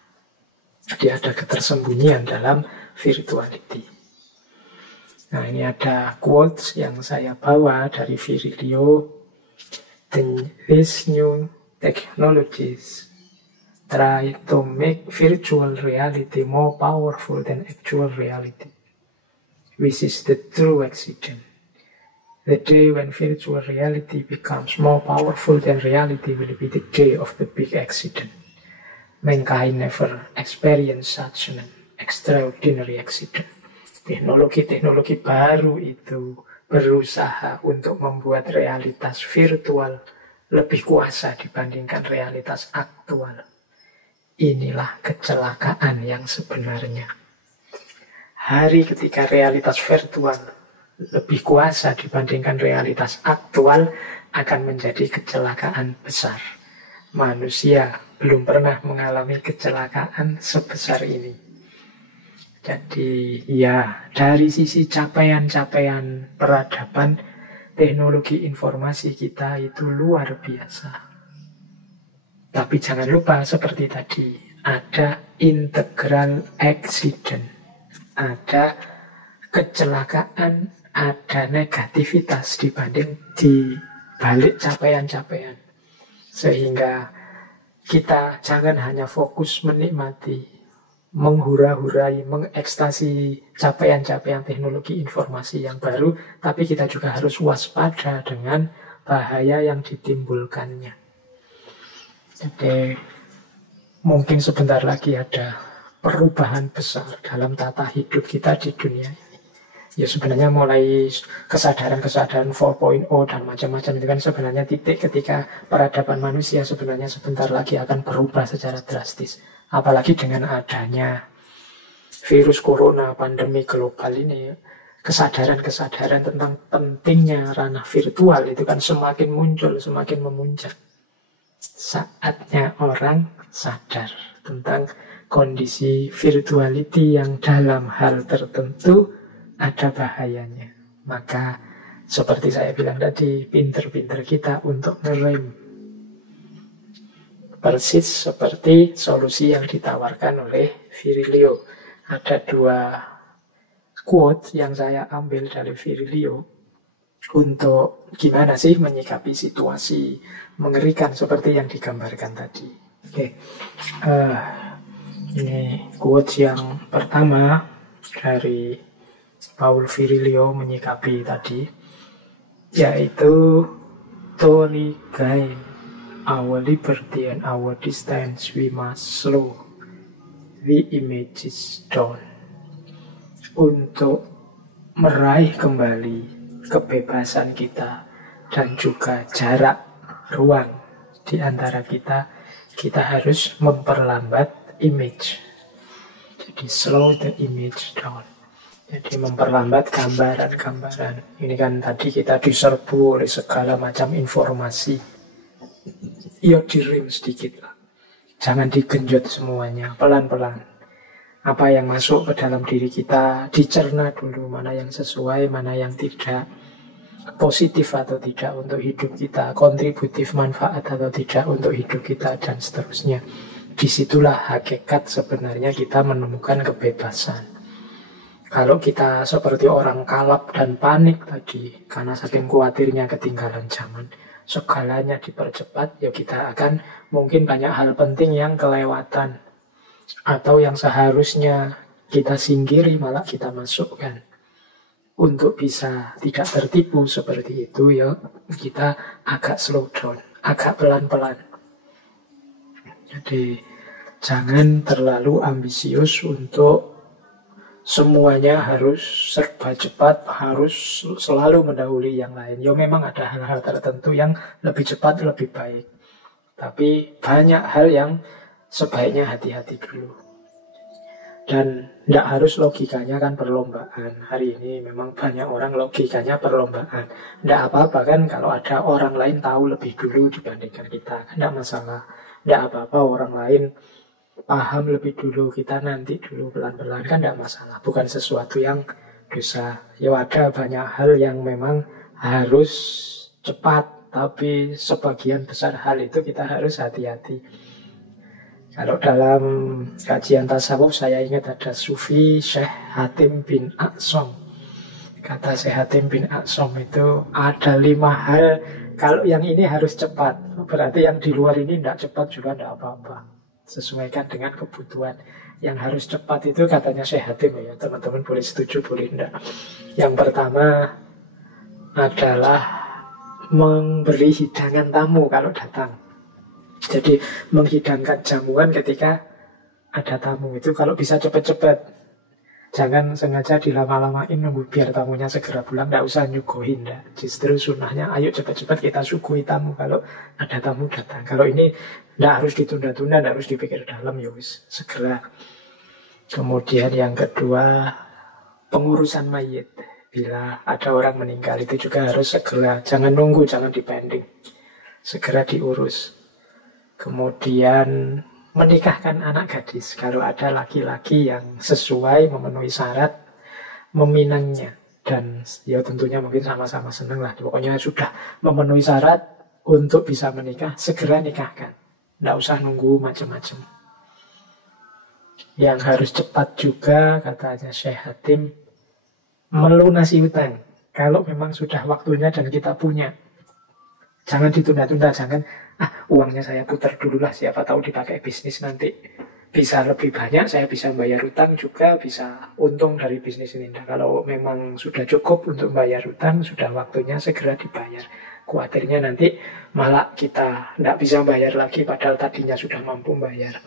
Jadi ada ketersembunyian dalam virtuality. Nah, ini ada quotes yang saya bawa dari Virilio. These new technologies try to make virtual reality more powerful than actual reality, which is the true accident. The day when virtual reality becomes more powerful than reality will be the day of the big accident. Mankind never experienced such an extraordinary accident. Teknologi-teknologi baru itu berusaha untuk membuat realitas virtual lebih kuasa dibandingkan realitas aktual. Inilah kecelakaan yang sebenarnya. Hari ketika realitas virtual lebih kuasa dibandingkan realitas aktual akan menjadi kecelakaan besar. Manusia belum pernah mengalami kecelakaan sebesar ini. Jadi ya, dari sisi capaian-capaian peradaban, teknologi informasi kita itu luar biasa. Tapi jangan lupa seperti tadi, ada integral accident, ada kecelakaan, ada negativitas dibanding di balik capaian-capaian. Sehingga kita jangan hanya fokus menikmati, menghura-hurai, mengekstasi capaian-capaian teknologi informasi yang baru, tapi kita juga harus waspada dengan bahaya yang ditimbulkannya. Jadi mungkin sebentar lagi ada perubahan besar dalam tata hidup kita di dunia ini. Ya sebenarnya mulai kesadaran-kesadaran 4.0 dan macam-macam itu kan sebenarnya titik ketika peradaban manusia sebenarnya sebentar lagi akan berubah secara drastis. Apalagi dengan adanya virus corona, pandemi global ini, kesadaran-kesadaran tentang pentingnya ranah virtual itu kan semakin muncul, semakin memuncak. Saatnya orang sadar tentang kondisi virtuality yang dalam hal tertentu ada bahayanya. Maka seperti saya bilang tadi, pinter-pinter kita untuk ngerem. Persis seperti solusi yang ditawarkan oleh Virilio. Ada dua quote yang saya ambil dari Virilio untuk gimana sih menyikapi situasi mengerikan seperti yang digambarkan tadi. Ini quote yang pertama dari Paul Virilio menyikapi tadi, yaitu to regain our liberty and our distance we must slow the images down. Untuk meraih kembali kebebasan kita dan juga jarak ruang di antara kita, kita harus memperlambat image. Jadi slow the image down. Jadi memperlambat gambaran-gambaran. Ini kan tadi kita diserbu oleh segala macam informasi. Ya direm sedikit lah. Jangan digenjot semuanya, pelan-pelan. Apa yang masuk ke dalam diri kita, dicerna dulu mana yang sesuai, mana yang tidak. Positif atau tidak untuk hidup kita, kontributif manfaat atau tidak untuk hidup kita, dan seterusnya. Disitulah hakikat sebenarnya kita menemukan kebebasan. Kalau kita seperti orang kalap dan panik tadi, karena saking khawatirnya ketinggalan zaman, segalanya dipercepat, ya kita akan mungkin banyak hal penting yang kelewatan. Atau yang seharusnya kita singkiri malah kita masukkan. Untuk bisa tidak tertipu seperti itu, ya kita agak slow down, agak pelan-pelan. Jadi jangan terlalu ambisius untuk semuanya harus serba cepat, harus selalu mendahului yang lain. Ya memang ada hal-hal tertentu yang lebih cepat, lebih baik. Tapi banyak hal yang sebaiknya hati-hati dulu. Dan tidak harus logikanya kan perlombaan. Hari ini memang banyak orang logikanya perlombaan. Tidak apa-apa kan kalau ada orang lain tahu lebih dulu dibandingkan kita. Tidak masalah. Tidak apa-apa orang lain paham lebih dulu, kita nanti dulu pelan-pelan, kan tidak masalah. Bukan sesuatu yang dosa. Ya ada banyak hal yang memang harus cepat, tapi sebagian besar hal itu kita harus hati-hati. Kalau dalam kajian tasawuf saya ingat ada Sufi Syekh Hatim bin Aqsom. Kata Syekh Hatim bin Aqsom itu ada 5 hal, kalau yang ini harus cepat, berarti yang di luar ini tidak cepat juga tidak apa-apa. Sesuaikan dengan kebutuhan. Yang harus cepat itu katanya Syekh Hatim, ya teman-teman boleh setuju boleh tidak. Yang pertama adalah memberi hidangan tamu kalau datang. Jadi menghidangkan jamuan ketika ada tamu itu kalau bisa cepat-cepat. Jangan sengaja dilama-lamain nunggu biar tamunya segera pulang, tidak usah nyuguhin. Justru sunnahnya ayo cepat-cepat kita suguhi tamu kalau ada tamu datang. Kalau ini tidak harus ditunda-tunda, tidak harus dipikir dalam, ya wis segera. Kemudian yang kedua, pengurusan mayit. Bila ada orang meninggal itu juga harus segera, jangan nunggu, jangan dipending, segera diurus. Kemudian menikahkan anak gadis. Kalau ada laki-laki yang sesuai memenuhi syarat, meminangnya. Dan ya tentunya mungkin sama-sama senang lah. Pokoknya sudah memenuhi syarat untuk bisa menikah, segera nikahkan. Tidak usah nunggu macam-macam. Yang harus cepat juga, katanya Syekh Hatim, melunasi hutang. Kalau memang sudah waktunya dan kita punya. Jangan ditunda-tunda, jangan uangnya saya putar dulu lah, siapa tahu dipakai bisnis nanti bisa lebih banyak, saya bisa bayar hutang juga, bisa untung dari bisnis ini. Nah, kalau memang sudah cukup untuk bayar hutang, sudah waktunya segera dibayar. Khawatirnya nanti malah kita tidak bisa bayar lagi, padahal tadinya sudah mampu bayar.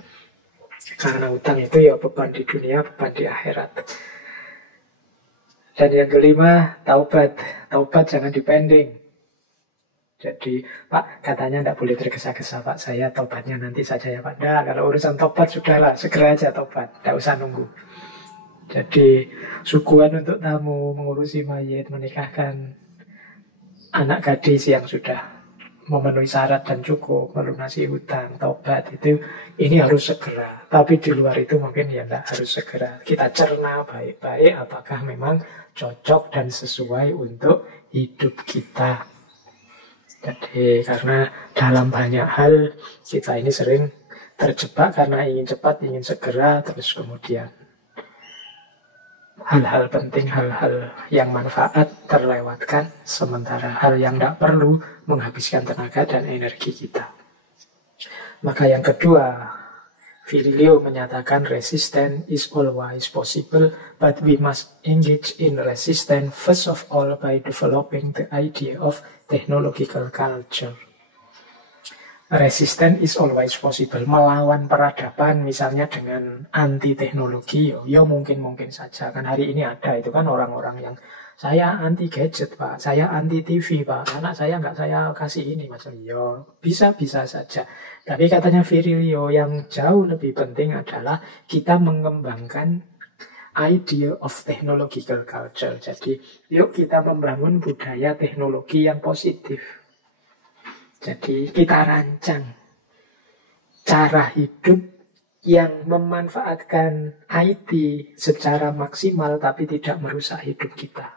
Karena hutang itu ya beban di dunia, beban di akhirat. Dan yang kelima, taubat. Taubat jangan dipending. Jadi, Pak, katanya tidak boleh tergesa-gesa, Pak. Saya tobatnya nanti saja ya, Pak. Nah, kalau urusan tobat, sudahlah. Segera aja tobat. Tidak usah nunggu. Jadi, suguhan untuk tamu, mengurusi mayit, menikahkan anak gadis yang sudah memenuhi syarat dan cukup, melunasi hutang, tobat, itu ini harus segera. Tapi di luar itu mungkin ya tidak harus segera. Kita cerna baik-baik apakah memang cocok dan sesuai untuk hidup kita. Jadi karena dalam banyak hal kita ini sering terjebak karena ingin cepat, ingin segera, terus kemudian hal-hal penting, hal-hal yang manfaat terlewatkan, sementara hal yang tidak perlu menghabiskan tenaga dan energi kita. Maka yang kedua, Virilio menyatakan resistance is always possible, but we must engage in resistance first of all by developing the idea of technological culture. Resistance is always possible. Melawan peradaban misalnya dengan anti teknologi, ya mungkin saja. Kan hari ini ada itu kan orang-orang yang saya anti gadget pak, saya anti TV pak, anak saya nggak saya kasih ini macam bisa saja. Tapi katanya Virilio yang jauh lebih penting adalah kita mengembangkan idea of technological culture. Jadi yuk kita membangun budaya teknologi yang positif. Jadi kita rancang cara hidup yang memanfaatkan IT secara maksimal tapi tidak merusak hidup kita.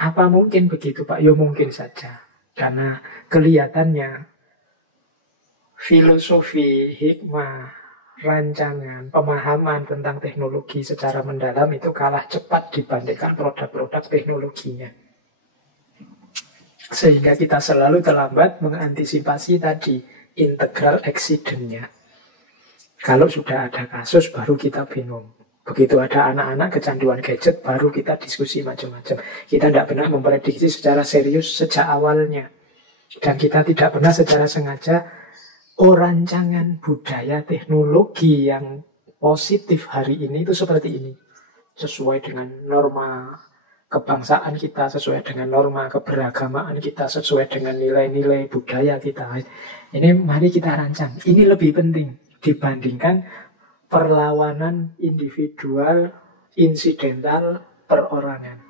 Apa mungkin begitu Pak? Ya mungkin saja. Karena kelihatannya filosofi, hikmah, rancangan, pemahaman tentang teknologi secara mendalam itu kalah cepat dibandingkan produk-produk teknologinya. Sehingga kita selalu terlambat mengantisipasi tadi integral accident-nya. Kalau sudah ada kasus baru kita bingung. Begitu ada anak-anak kecanduan gadget baru kita diskusi macam-macam. Kita tidak pernah memprediksi secara serius sejak awalnya. Dan kita tidak pernah secara sengaja rancangan budaya teknologi yang positif hari ini itu seperti ini. Sesuai dengan norma kebangsaan kita, sesuai dengan norma keberagamaan kita, sesuai dengan nilai-nilai budaya kita. Ini mari kita rancang. Ini lebih penting dibandingkan perlawanan individual, insidental, perorangan.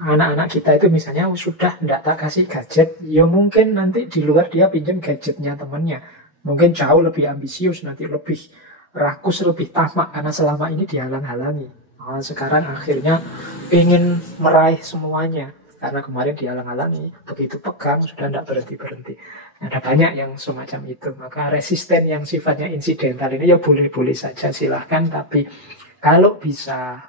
Anak-anak kita itu misalnya sudah tidak tak kasih gadget, ya mungkin nanti di luar dia pinjam gadgetnya temannya. Mungkin jauh lebih ambisius, nanti lebih rakus, lebih tamak karena selama ini dihalang-halangi. Nah, sekarang akhirnya ingin meraih semuanya karena kemarin dihalang-halangi, begitu pegang sudah tidak berhenti-berhenti. Ada banyak yang semacam itu. Maka resisten yang sifatnya insidental ini ya boleh-boleh saja silahkan. Tapi kalau bisa,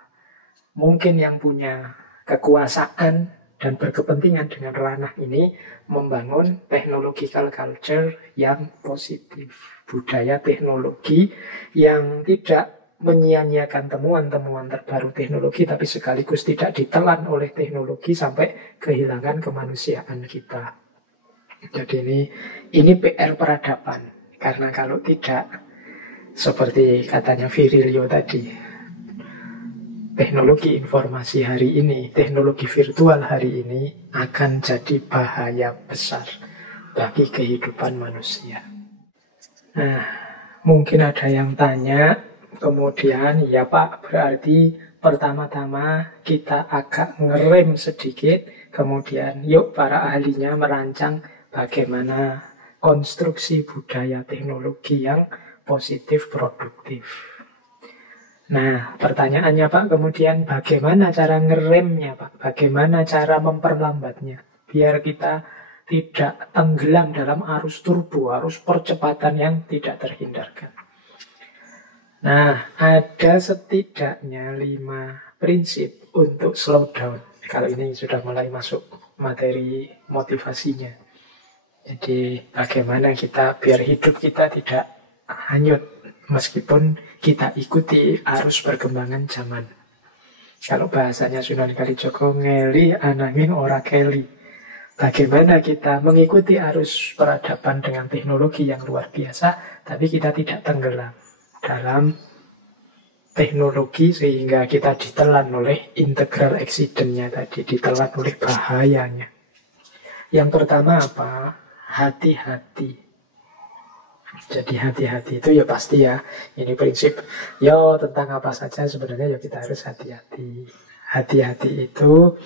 mungkin yang punya kekuasaan dan berkepentingan dengan ranah ini membangun technological culture yang positif. Budaya teknologi yang tidak menyia-nyiakan temuan-temuan terbaru teknologi, tapi sekaligus tidak ditelan oleh teknologi sampai kehilangan kemanusiaan kita. Jadi ini PR peradaban. Karena kalau tidak, seperti katanya Virilio tadi, teknologi informasi hari ini, teknologi virtual hari ini akan jadi bahaya besar bagi kehidupan manusia. Nah, mungkin ada yang tanya, kemudian, ya Pak, berarti pertama-tama kita agak ngerem sedikit, kemudian yuk para ahlinya merancang bagaimana konstruksi budaya teknologi yang positif, produktif. Nah, pertanyaannya Pak, kemudian bagaimana cara ngeremnya Pak? Bagaimana cara memperlambatnya? Biar kita tidak tenggelam dalam arus turbo, arus percepatan yang tidak terhindarkan. Nah, ada setidaknya 5 prinsip untuk slow down. Kalau ini sudah mulai masuk materi motivasinya. Jadi bagaimana kita biar hidup kita tidak hanyut meskipun kita ikuti arus perkembangan zaman. Kalau bahasanya Sunan Kalijogo, ngeli ananging ora keli. Bagaimana kita mengikuti arus peradaban dengan teknologi yang luar biasa, tapi kita tidak tenggelam dalam teknologi sehingga kita ditelan oleh integral accident-nya tadi, ditelan oleh bahayanya. Yang pertama apa? Hati-hati. Jadi hati-hati itu ya pasti ya, ini prinsip ya tentang apa saja sebenarnya ya kita harus hati-hati. Hati-hati itu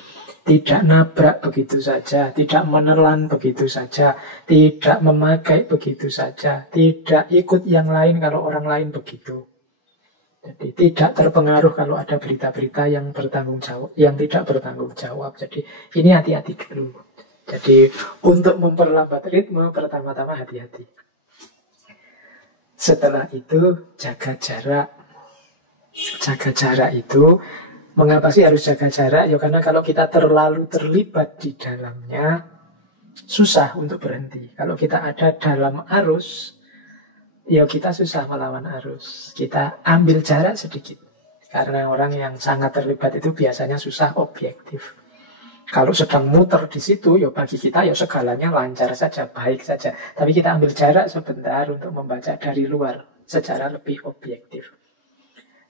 tidak nabrak begitu saja, tidak menelan begitu saja, tidak memakai begitu saja, tidak ikut yang lain kalau orang lain begitu. Jadi tidak terpengaruh kalau ada berita-berita yang bertanggung jawab, yang tidak bertanggung jawab. Jadi ini hati-hati dulu. Jadi untuk memperlambat ritme pertama-tama hati-hati. Setelah itu jaga jarak. Jaga jarak itu, mengapa sih harus jaga jarak? Ya karena kalau kita terlalu terlibat di dalamnya, susah untuk berhenti. Kalau kita ada dalam arus, ya kita susah melawan arus. Kita ambil jarak sedikit. Karena orang yang sangat terlibat itu biasanya susah objektif. Kalau sedang muter di situ, ya bagi kita ya segalanya lancar saja, baik saja. Tapi kita ambil jarak sebentar untuk membaca dari luar secara lebih objektif.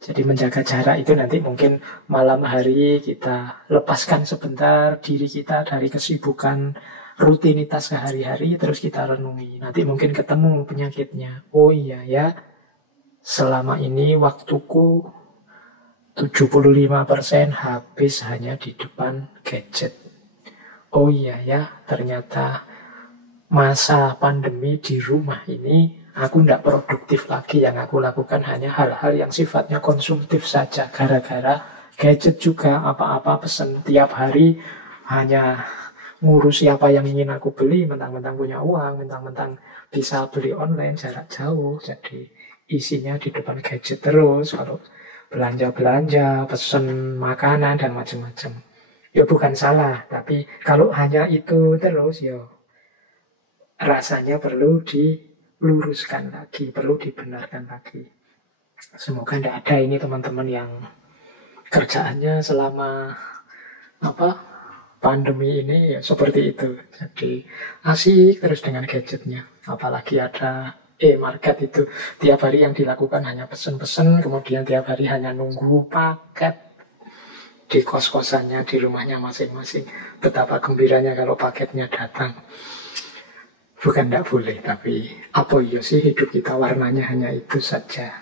Jadi menjaga jarak itu nanti mungkin malam hari kita lepaskan sebentar diri kita dari kesibukan rutinitas sehari-hari, terus kita renungi. Nanti mungkin ketemu penyakitnya. Oh iya ya, selama ini waktuku 75% habis hanya di depan gadget. Oh iya ya, ternyata masa pandemi di rumah ini aku tidak produktif lagi. Yang aku lakukan hanya hal-hal yang sifatnya konsumtif saja. Gara-gara gadget juga, apa-apa pesen tiap hari hanya ngurus siapa yang ingin aku beli, mentang-mentang punya uang, mentang-mentang bisa beli online jarak jauh. Jadi isinya di depan gadget terus. Kalau belanja-belanja, pesen makanan dan macam-macam. Ya bukan salah, tapi kalau hanya itu terus ya rasanya perlu diluruskan lagi, perlu dibenarkan lagi. Semoga tidak ada ini teman-teman yang kerjaannya selama pandemi ini ya seperti itu. Jadi asik terus dengan gadgetnya. Apalagi ada e-market itu. Tiap hari yang dilakukan hanya pesen-pesen, kemudian tiap hari hanya nunggu paket di kos-kosannya, di rumahnya masing-masing. Betapa gembiranya kalau paketnya datang. Bukan tidak boleh, tapi apa iya sih hidup kita warnanya hanya itu saja.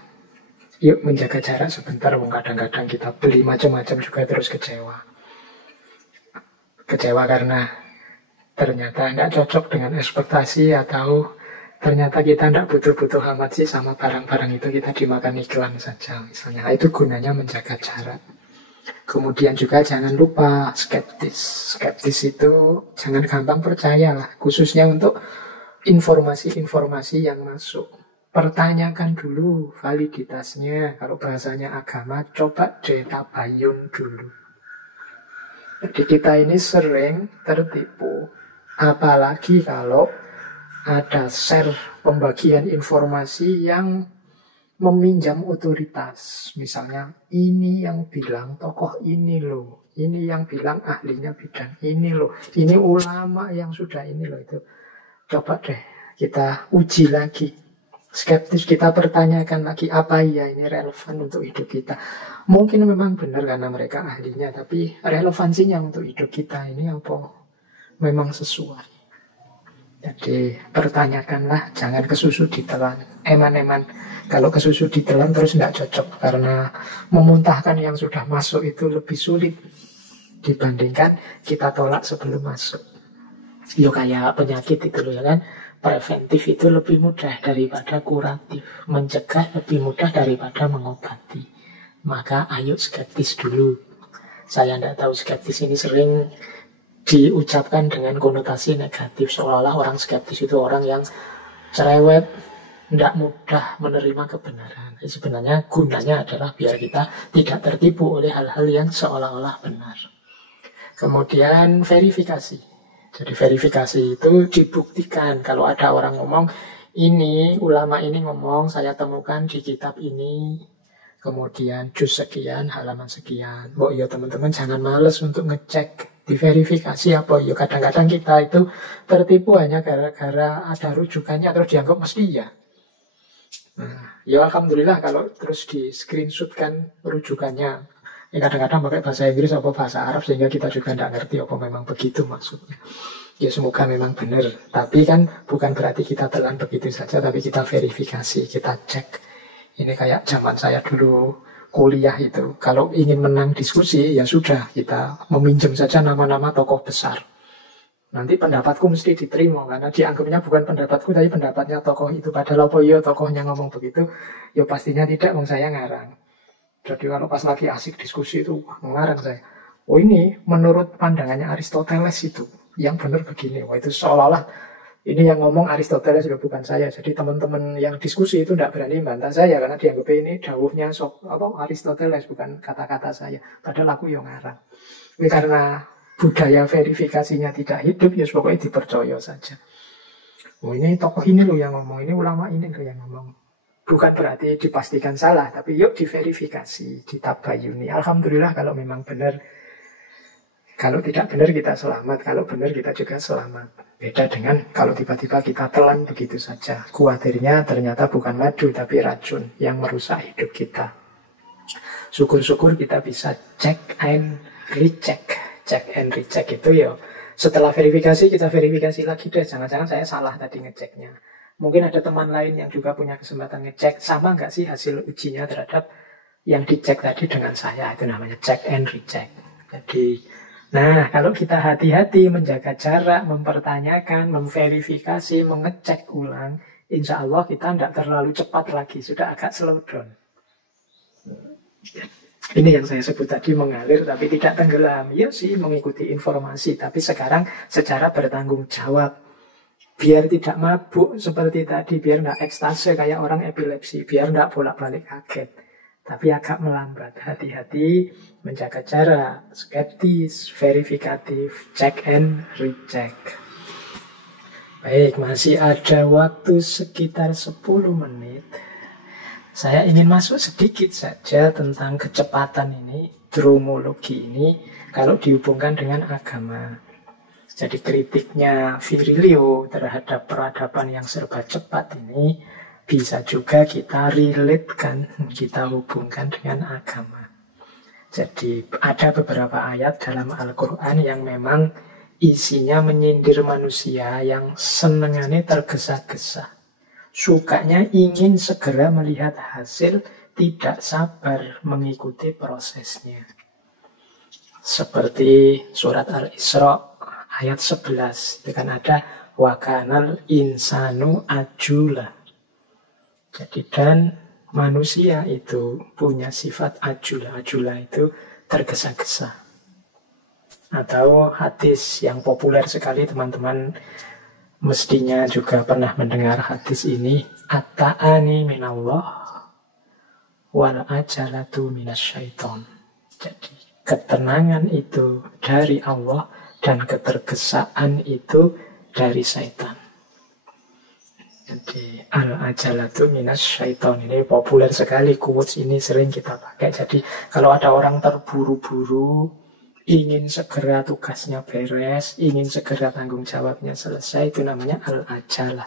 Yuk menjaga jarak sebentar, kadang-kadang kita beli macam-macam juga terus kecewa. Kecewa karena ternyata tidak cocok dengan ekspektasi, atau ternyata kita tidak butuh-butuh amat sih sama barang-barang itu, kita dimakan iklan saja misalnya. Itu gunanya menjaga jarak. Kemudian juga jangan lupa skeptis. Skeptis itu jangan gampang percaya lah, khususnya untuk informasi-informasi yang masuk. Pertanyakan dulu validitasnya. Kalau bahasanya agama, coba ditabayun dulu. Jadi kita ini sering tertipu. Apalagi kalau ada share pembagian informasi yang meminjam otoritas. Misalnya, ini yang bilang tokoh ini loh, ini yang bilang ahlinya bidang ini loh, ini ulama yang sudah ini loh. Itu coba deh kita uji lagi. Skeptis, kita pertanyakan lagi, apa iya ini relevan untuk hidup kita. Mungkin memang benar karena mereka ahlinya, tapi relevansinya untuk hidup kita ini apa memang sesuai. Jadi pertanyakanlah, jangan kesusu ditelan. Eman-eman, kalau kesusu ditelan terus tidak cocok, karena memuntahkan yang sudah masuk itu lebih sulit dibandingkan kita tolak sebelum masuk. Yo kayak penyakit itu loh ya kan. Preventif itu lebih mudah daripada kuratif. Mencegah lebih mudah daripada mengobati. Maka ayo skeptis dulu. Saya tidak tahu, skeptis ini sering diucapkan dengan konotasi negatif. Seolah-olah orang skeptis itu orang yang cerewet, tidak mudah menerima kebenaran. Sebenarnya gunanya adalah biar kita tidak tertipu oleh hal-hal yang seolah-olah benar. Kemudian verifikasi. Jadi verifikasi itu dibuktikan. Kalau ada orang ngomong, ini ulama ini ngomong, saya temukan di kitab ini, kemudian juz sekian, halaman sekian. Oh iya teman-teman, jangan males untuk ngecek, diverifikasi apa. Iya kadang-kadang kita itu tertipu hanya gara-gara ada rujukannya terus dianggap mesti ya. Nah, ya alhamdulillah kalau terus di screenshotkan rujukannya. Ya kadang-kadang pakai bahasa Inggris atau bahasa Arab sehingga kita juga tidak ngerti apa memang begitu maksudnya. Ya semoga memang benar. Tapi kan bukan berarti kita telan begitu saja, tapi kita verifikasi, kita cek. Ini kayak zaman saya dulu kuliah itu. Kalau ingin menang diskusi ya sudah, kita meminjam saja nama-nama tokoh besar. Nanti pendapatku mesti diterima karena dianggapnya bukan pendapatku tapi pendapatnya tokoh itu. Padahal apa ya tokohnya ngomong begitu, ya pastinya tidak, wong saya ngarang. Jadi kalau pas lagi asik diskusi itu mengarang saya. Oh ini menurut pandangannya Aristoteles itu yang benar begini. Wah itu seolah-olah ini yang ngomong Aristoteles juga bukan saya. Jadi teman-teman yang diskusi itu tidak berani bantah saya karena dianggap ini dawuhnya Aristoteles bukan kata-kata saya. Padahal aku yang ngarang. Ini karena budaya verifikasinya tidak hidup ya pokoknya dipercaya saja. Oh ini tokoh ini loh yang ngomong, ini ulama ini loh yang ngomong. Bukan berarti dipastikan salah, tapi yuk diverifikasi, ditabayuni. Alhamdulillah kalau memang benar. Kalau tidak benar kita selamat, kalau benar kita juga selamat. Beda dengan kalau tiba-tiba kita telan begitu saja. Khawatirnya ternyata bukan madu tapi racun yang merusak hidup kita. Syukur-syukur kita bisa check and recheck. Check and recheck itu ya setelah verifikasi kita verifikasi lagi deh. Jangan-jangan saya salah tadi ngeceknya. Mungkin ada teman lain yang juga punya kesempatan ngecek. Sama nggak sih hasil ujinya terhadap yang dicek tadi dengan saya. Itu namanya check and recheck. Jadi nah, kalau kita hati-hati menjaga jarak, mempertanyakan, memverifikasi, mengecek ulang, insya Allah kita tidak terlalu cepat lagi, sudah agak slow down. Ini yang saya sebut tadi mengalir tapi tidak tenggelam. Ya sih mengikuti informasi, tapi sekarang secara bertanggung jawab. Biar tidak mabuk seperti tadi, biar tidak ekstase kayak orang epilepsi, biar tidak bolak-balik kaget. Tapi agak melambat, hati-hati, menjaga jarak, skeptis, verifikatif, check and recheck. Baik, masih ada waktu sekitar 10 menit. Saya ingin masuk sedikit saja tentang kecepatan ini, dromologi ini, kalau dihubungkan dengan agama. Jadi kritiknya Virilio terhadap peradaban yang serba cepat ini, bisa juga kita relate-kan, kita hubungkan dengan agama. Jadi ada beberapa ayat dalam Al-Quran yang memang isinya menyindir manusia yang senengannya tergesa-gesa. Sukanya ingin segera melihat hasil, tidak sabar mengikuti prosesnya. Seperti surat Al-Isra ayat 11, itu kan ada wakanal insanu ajula. Jadi dan manusia itu punya sifat ajula. Ajula itu tergesa-gesa. Atau hadis yang populer sekali teman-teman mestinya juga pernah mendengar hadis ini. At-ta'ani minallah wal ajalatu minasyaiton. Jadi ketenangan itu dari Allah dan ketergesaan itu dari syaitan. Jadi al-ajalatu minas syaiton ini populer sekali, quotes ini sering kita pakai. Jadi kalau ada orang terburu-buru, ingin segera tugasnya beres, ingin segera tanggung jawabnya selesai, itu namanya al-ajalah.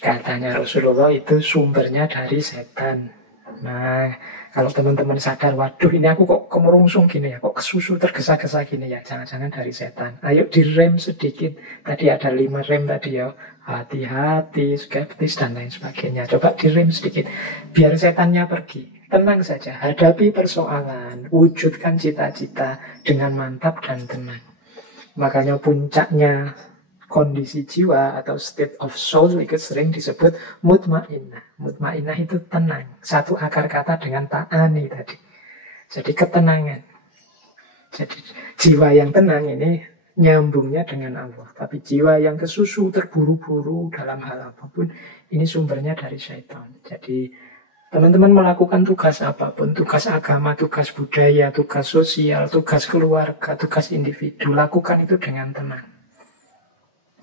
Katanya Rasulullah itu sumbernya dari setan. Nah, kalau teman-teman sadar, waduh ini aku kok kemerungsung gini ya, kok kesusu tergesa-gesa gini ya, jangan-jangan dari setan. Ayo direm sedikit, tadi ada 5 rem tadi ya, hati-hati, skeptis dan lain sebagainya. Coba direm sedikit, biar setannya pergi. Tenang saja, hadapi persoalan, wujudkan cita-cita dengan mantap dan tenang. Makanya puncaknya kondisi jiwa atau state of soul itu sering disebut mutmainnah. Mutmainnah itu tenang. Satu akar kata dengan ta'ani tadi. Jadi ketenangan. Jadi jiwa yang tenang ini nyambungnya dengan Allah. Tapi jiwa yang kesusu, terburu-buru dalam hal apapun, ini sumbernya dari syaitan. Jadi teman-teman melakukan tugas apapun, tugas agama, tugas budaya, tugas sosial, tugas keluarga, tugas individu, lakukan itu dengan tenang.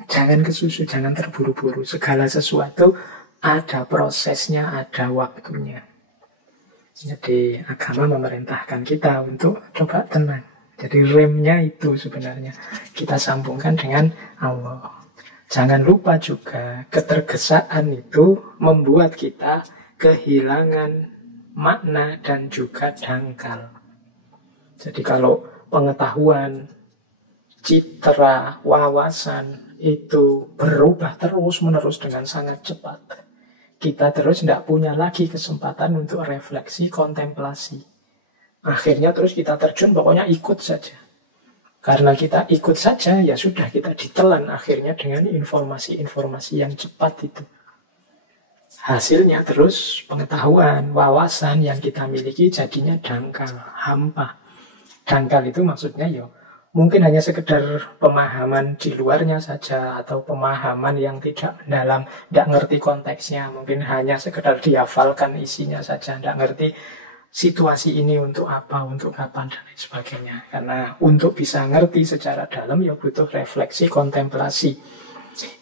Jangan kesusu, jangan terburu-buru. Segala sesuatu ada prosesnya, ada waktunya. Jadi agama memerintahkan kita untuk coba tenang. Jadi remnya itu sebenarnya kita sambungkan dengan Allah. Jangan lupa juga ketergesaan itu membuat kita kehilangan makna dan juga dangkal. Jadi kalau pengetahuan, citra, wawasan itu berubah terus-menerus dengan sangat cepat, kita terus tidak punya lagi kesempatan untuk refleksi, kontemplasi. Akhirnya terus kita terjun, pokoknya ikut saja. Karena kita ikut saja, ya sudah kita ditelan akhirnya dengan informasi-informasi yang cepat itu. Hasilnya terus pengetahuan, wawasan yang kita miliki jadinya dangkal, hampa. Dangkal itu maksudnya ya mungkin hanya sekedar pemahaman di luarnya saja, atau pemahaman yang tidak dalam, tidak ngerti konteksnya, mungkin hanya sekedar dihafalkan isinya saja, tidak ngerti situasi ini untuk apa, untuk kapan, dan lain sebagainya. Karena untuk bisa ngerti secara dalam ya butuh refleksi, kontemplasi.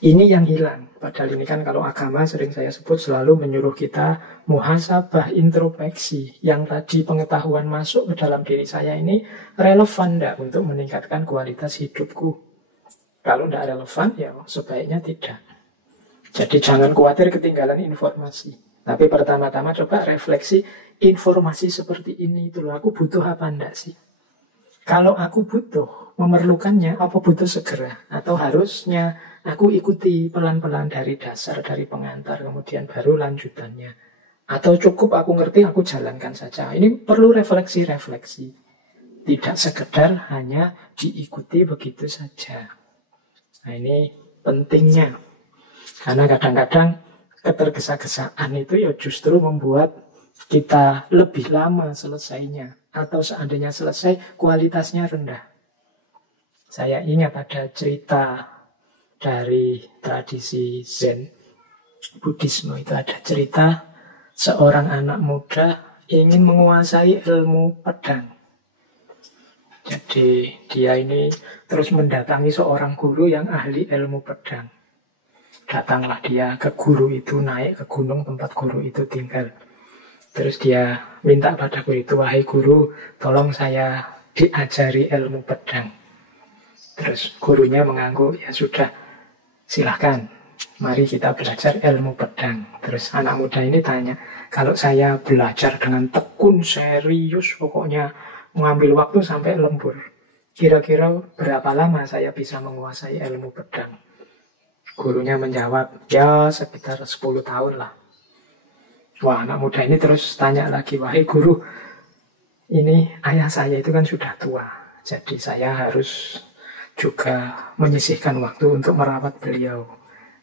Ini yang hilang. Padahal ini kan kalau agama sering saya sebut selalu menyuruh kita muhasabah, introspeksi. Yang tadi pengetahuan masuk ke dalam diri saya ini relevan enggak untuk meningkatkan kualitas hidupku? Kalau tidak relevan, ya sebaiknya tidak. Jadi jangan khawatir ketinggalan informasi. Tapi pertama-tama coba refleksi, informasi seperti ini itu loh, aku butuh apa enggak sih? Kalau aku butuh, memerlukannya, apa butuh segera? Atau harusnya aku ikuti pelan-pelan dari dasar, dari pengantar, kemudian baru lanjutannya. Atau cukup aku ngerti, aku jalankan saja. Ini perlu refleksi-refleksi. Tidak sekedar hanya diikuti begitu saja. Nah ini pentingnya. Karena kadang-kadang ketergesa-gesaan itu ya justru membuat kita lebih lama selesainya. Atau seandainya selesai, kualitasnya rendah. Saya ingat ada cerita dari tradisi Zen, Buddhisme itu ada cerita seorang anak muda ingin menguasai ilmu pedang. Jadi dia ini terus mendatangi seorang guru yang ahli ilmu pedang. Datanglah dia ke guru itu, naik ke gunung tempat guru itu tinggal. Terus dia minta pada guru itu, wahai guru, tolong saya diajari ilmu pedang. Terus gurunya mengangguk, ya sudah, silahkan, mari kita belajar ilmu pedang. Terus anak muda ini tanya, kalau saya belajar dengan tekun, serius, pokoknya mengambil waktu sampai lembur, kira-kira berapa lama saya bisa menguasai ilmu pedang? Gurunya menjawab, ya sekitar 10 tahun lah. Wah, anak muda ini terus tanya lagi, wahai guru, ini ayah saya itu kan sudah tua, jadi saya harus juga menyisihkan waktu untuk merawat beliau.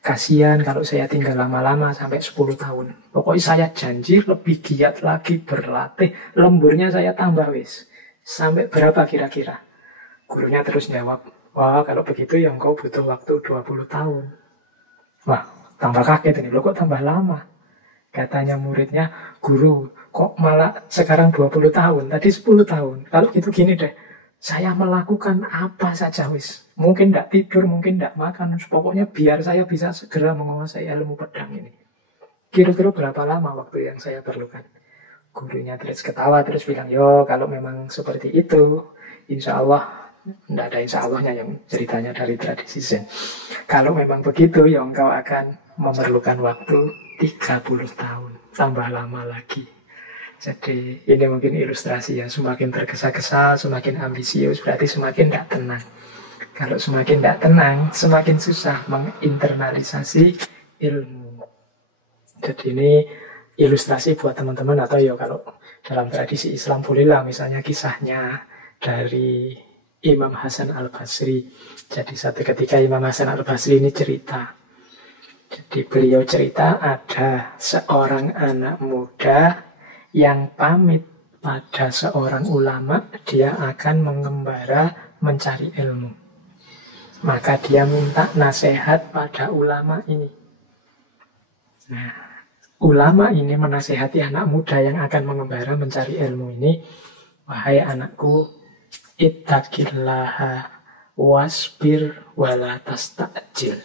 Kasihan kalau saya tinggal lama-lama sampai 10 tahun. Pokoknya saya janji lebih giat lagi berlatih, lemburnya saya tambah wis. Sampai berapa kira-kira? Gurunya terus jawab, wah kalau begitu ya engkau butuh waktu 20 tahun. Wah, tambah kaget ini, loh kok tambah lama? Katanya muridnya, guru, kok malah sekarang 20 tahun, tadi 10 tahun. Kalau gitu gini deh, saya melakukan apa saja wis. Mungkin tidak tidur, mungkin tidak makan, pokoknya biar saya bisa segera menguasai ilmu pedang ini. Kira-kira berapa lama waktu yang saya perlukan? Gurunya terus ketawa, terus bilang, yo kalau memang seperti itu, insya Allah, tidak ada insya Allahnya yang ceritanya dari tradisi Zen. Kalau memang begitu, ya engkau akan memerlukan waktu 30 tahun, tambah lama lagi. Jadi ini mungkin ilustrasi ya, semakin tergesa-gesa, semakin ambisius, berarti semakin tidak tenang. Kalau semakin tidak tenang, semakin susah menginternalisasi ilmu. Jadi ini ilustrasi buat teman-teman, atau ya kalau dalam tradisi Islam bolehlah misalnya kisahnya dari Imam Hasan Al-Basri. Jadi satu ketika Imam Hasan Al-Basri ini cerita. Jadi beliau cerita ada seorang anak muda yang pamit pada seorang ulama, dia akan mengembara mencari ilmu. Maka dia minta nasihat pada ulama ini. Nah, ulama ini menasihati anak muda yang akan mengembara mencari ilmu ini, wahai anakku, ittaqillaha wasbir wala tasta'jil.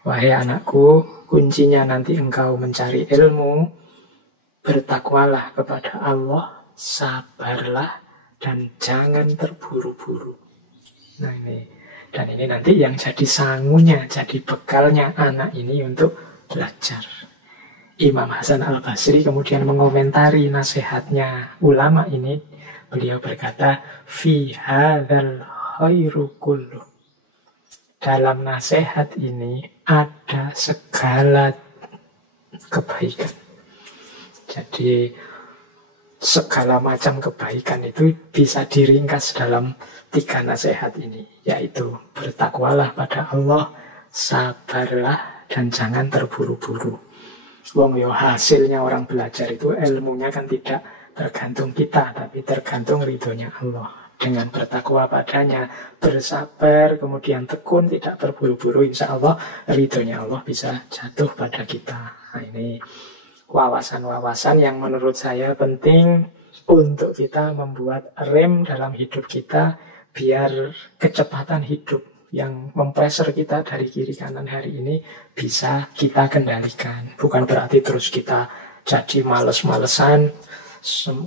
Wahai anakku, kuncinya nanti engkau mencari ilmu, bertakwalah kepada Allah, sabarlah, dan jangan terburu-buru. Nah ini, dan ini nanti yang jadi sangunya, jadi bekalnya anak ini untuk belajar. Imam Hasan Al-Basri kemudian mengomentari nasihatnya ulama ini. Beliau berkata, fi hadzal khairu kullu. Dalam nasihat ini ada segala kebaikan. Jadi segala macam kebaikan itu bisa diringkas dalam 3 nasihat ini, yaitu bertakwalah pada Allah, sabarlah, dan jangan terburu-buru. Wong yo hasilnya orang belajar itu ilmunya kan tidak tergantung kita, tapi tergantung ridhonya Allah. Dengan bertakwa padanya, bersabar, kemudian tekun, tidak terburu-buru, insya Allah ridhonya Allah bisa jatuh pada kita. Nah ini wawasan-wawasan yang menurut saya penting untuk kita membuat rem dalam hidup kita, biar kecepatan hidup yang mempressure kita dari kiri kanan hari ini bisa kita kendalikan. Bukan berarti terus kita jadi males-malesan,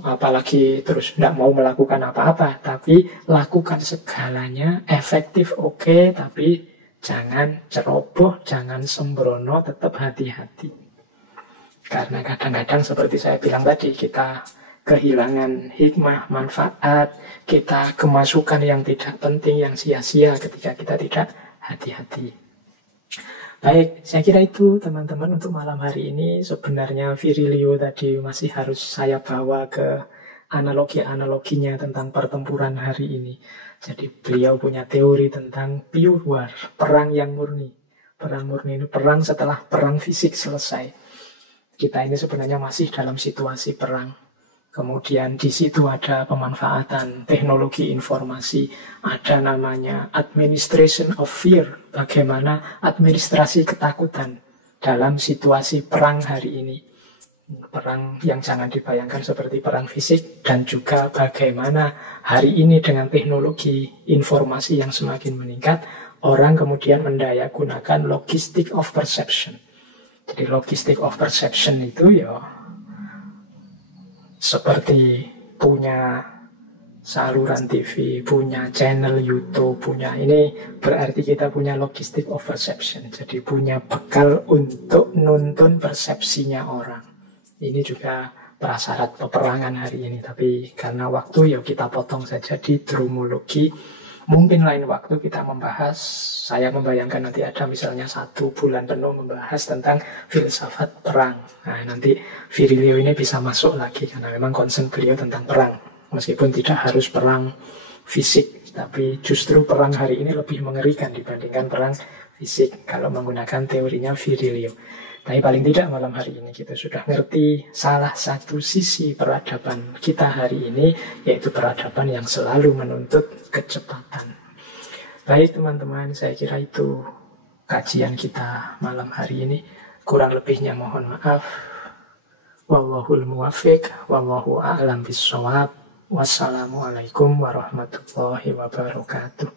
apalagi terus tidak mau melakukan apa-apa, tapi lakukan segalanya, efektif oke, tapi jangan ceroboh, jangan sembrono, tetap hati-hati. Karena kadang-kadang seperti saya bilang tadi, kita kehilangan hikmah, manfaat, kita kemasukan yang tidak penting, yang sia-sia ketika kita tidak hati-hati. Baik, saya kira itu teman-teman untuk malam hari ini. Sebenarnya Virilio tadi masih harus saya bawa ke analogi-analoginya tentang pertempuran hari ini. Jadi beliau punya teori tentang pure war, perang yang murni. Perang murni ini perang setelah perang fisik selesai. Kita ini sebenarnya masih dalam situasi perang. Kemudian di situ ada pemanfaatan teknologi informasi, ada namanya administration of fear, bagaimana administrasi ketakutan dalam situasi perang hari ini. Perang yang jangan dibayangkan seperti perang fisik, dan juga bagaimana hari ini dengan teknologi informasi yang semakin meningkat, orang kemudian mendayagunakan logistic of perception. Jadi logistic of perception itu ya seperti punya saluran TV, punya channel YouTube, punya ini berarti kita punya logistic of perception. Jadi punya bekal untuk nuntun persepsinya orang. Ini juga prasyarat peperangan hari ini. Tapi karena waktu ya kita potong saja di dromologi. Mungkin lain waktu kita membahas, saya membayangkan nanti ada misalnya 1 bulan penuh membahas tentang filsafat perang. Nah, nanti Virilio ini bisa masuk lagi, karena memang concern beliau tentang perang. Meskipun tidak harus perang fisik, tapi justru perang hari ini lebih mengerikan dibandingkan perang fisik, kalau menggunakan teorinya Virilio. Tapi paling tidak malam hari ini kita sudah ngerti salah satu sisi peradaban kita hari ini, yaitu peradaban yang selalu menuntut kecepatan. Baik teman-teman, saya kira itu kajian kita malam hari ini. Kurang lebihnya mohon maaf. Wallahul muwaffiq, wallahu a'lam bishawab. Wassalamualaikum warahmatullahi wabarakatuh.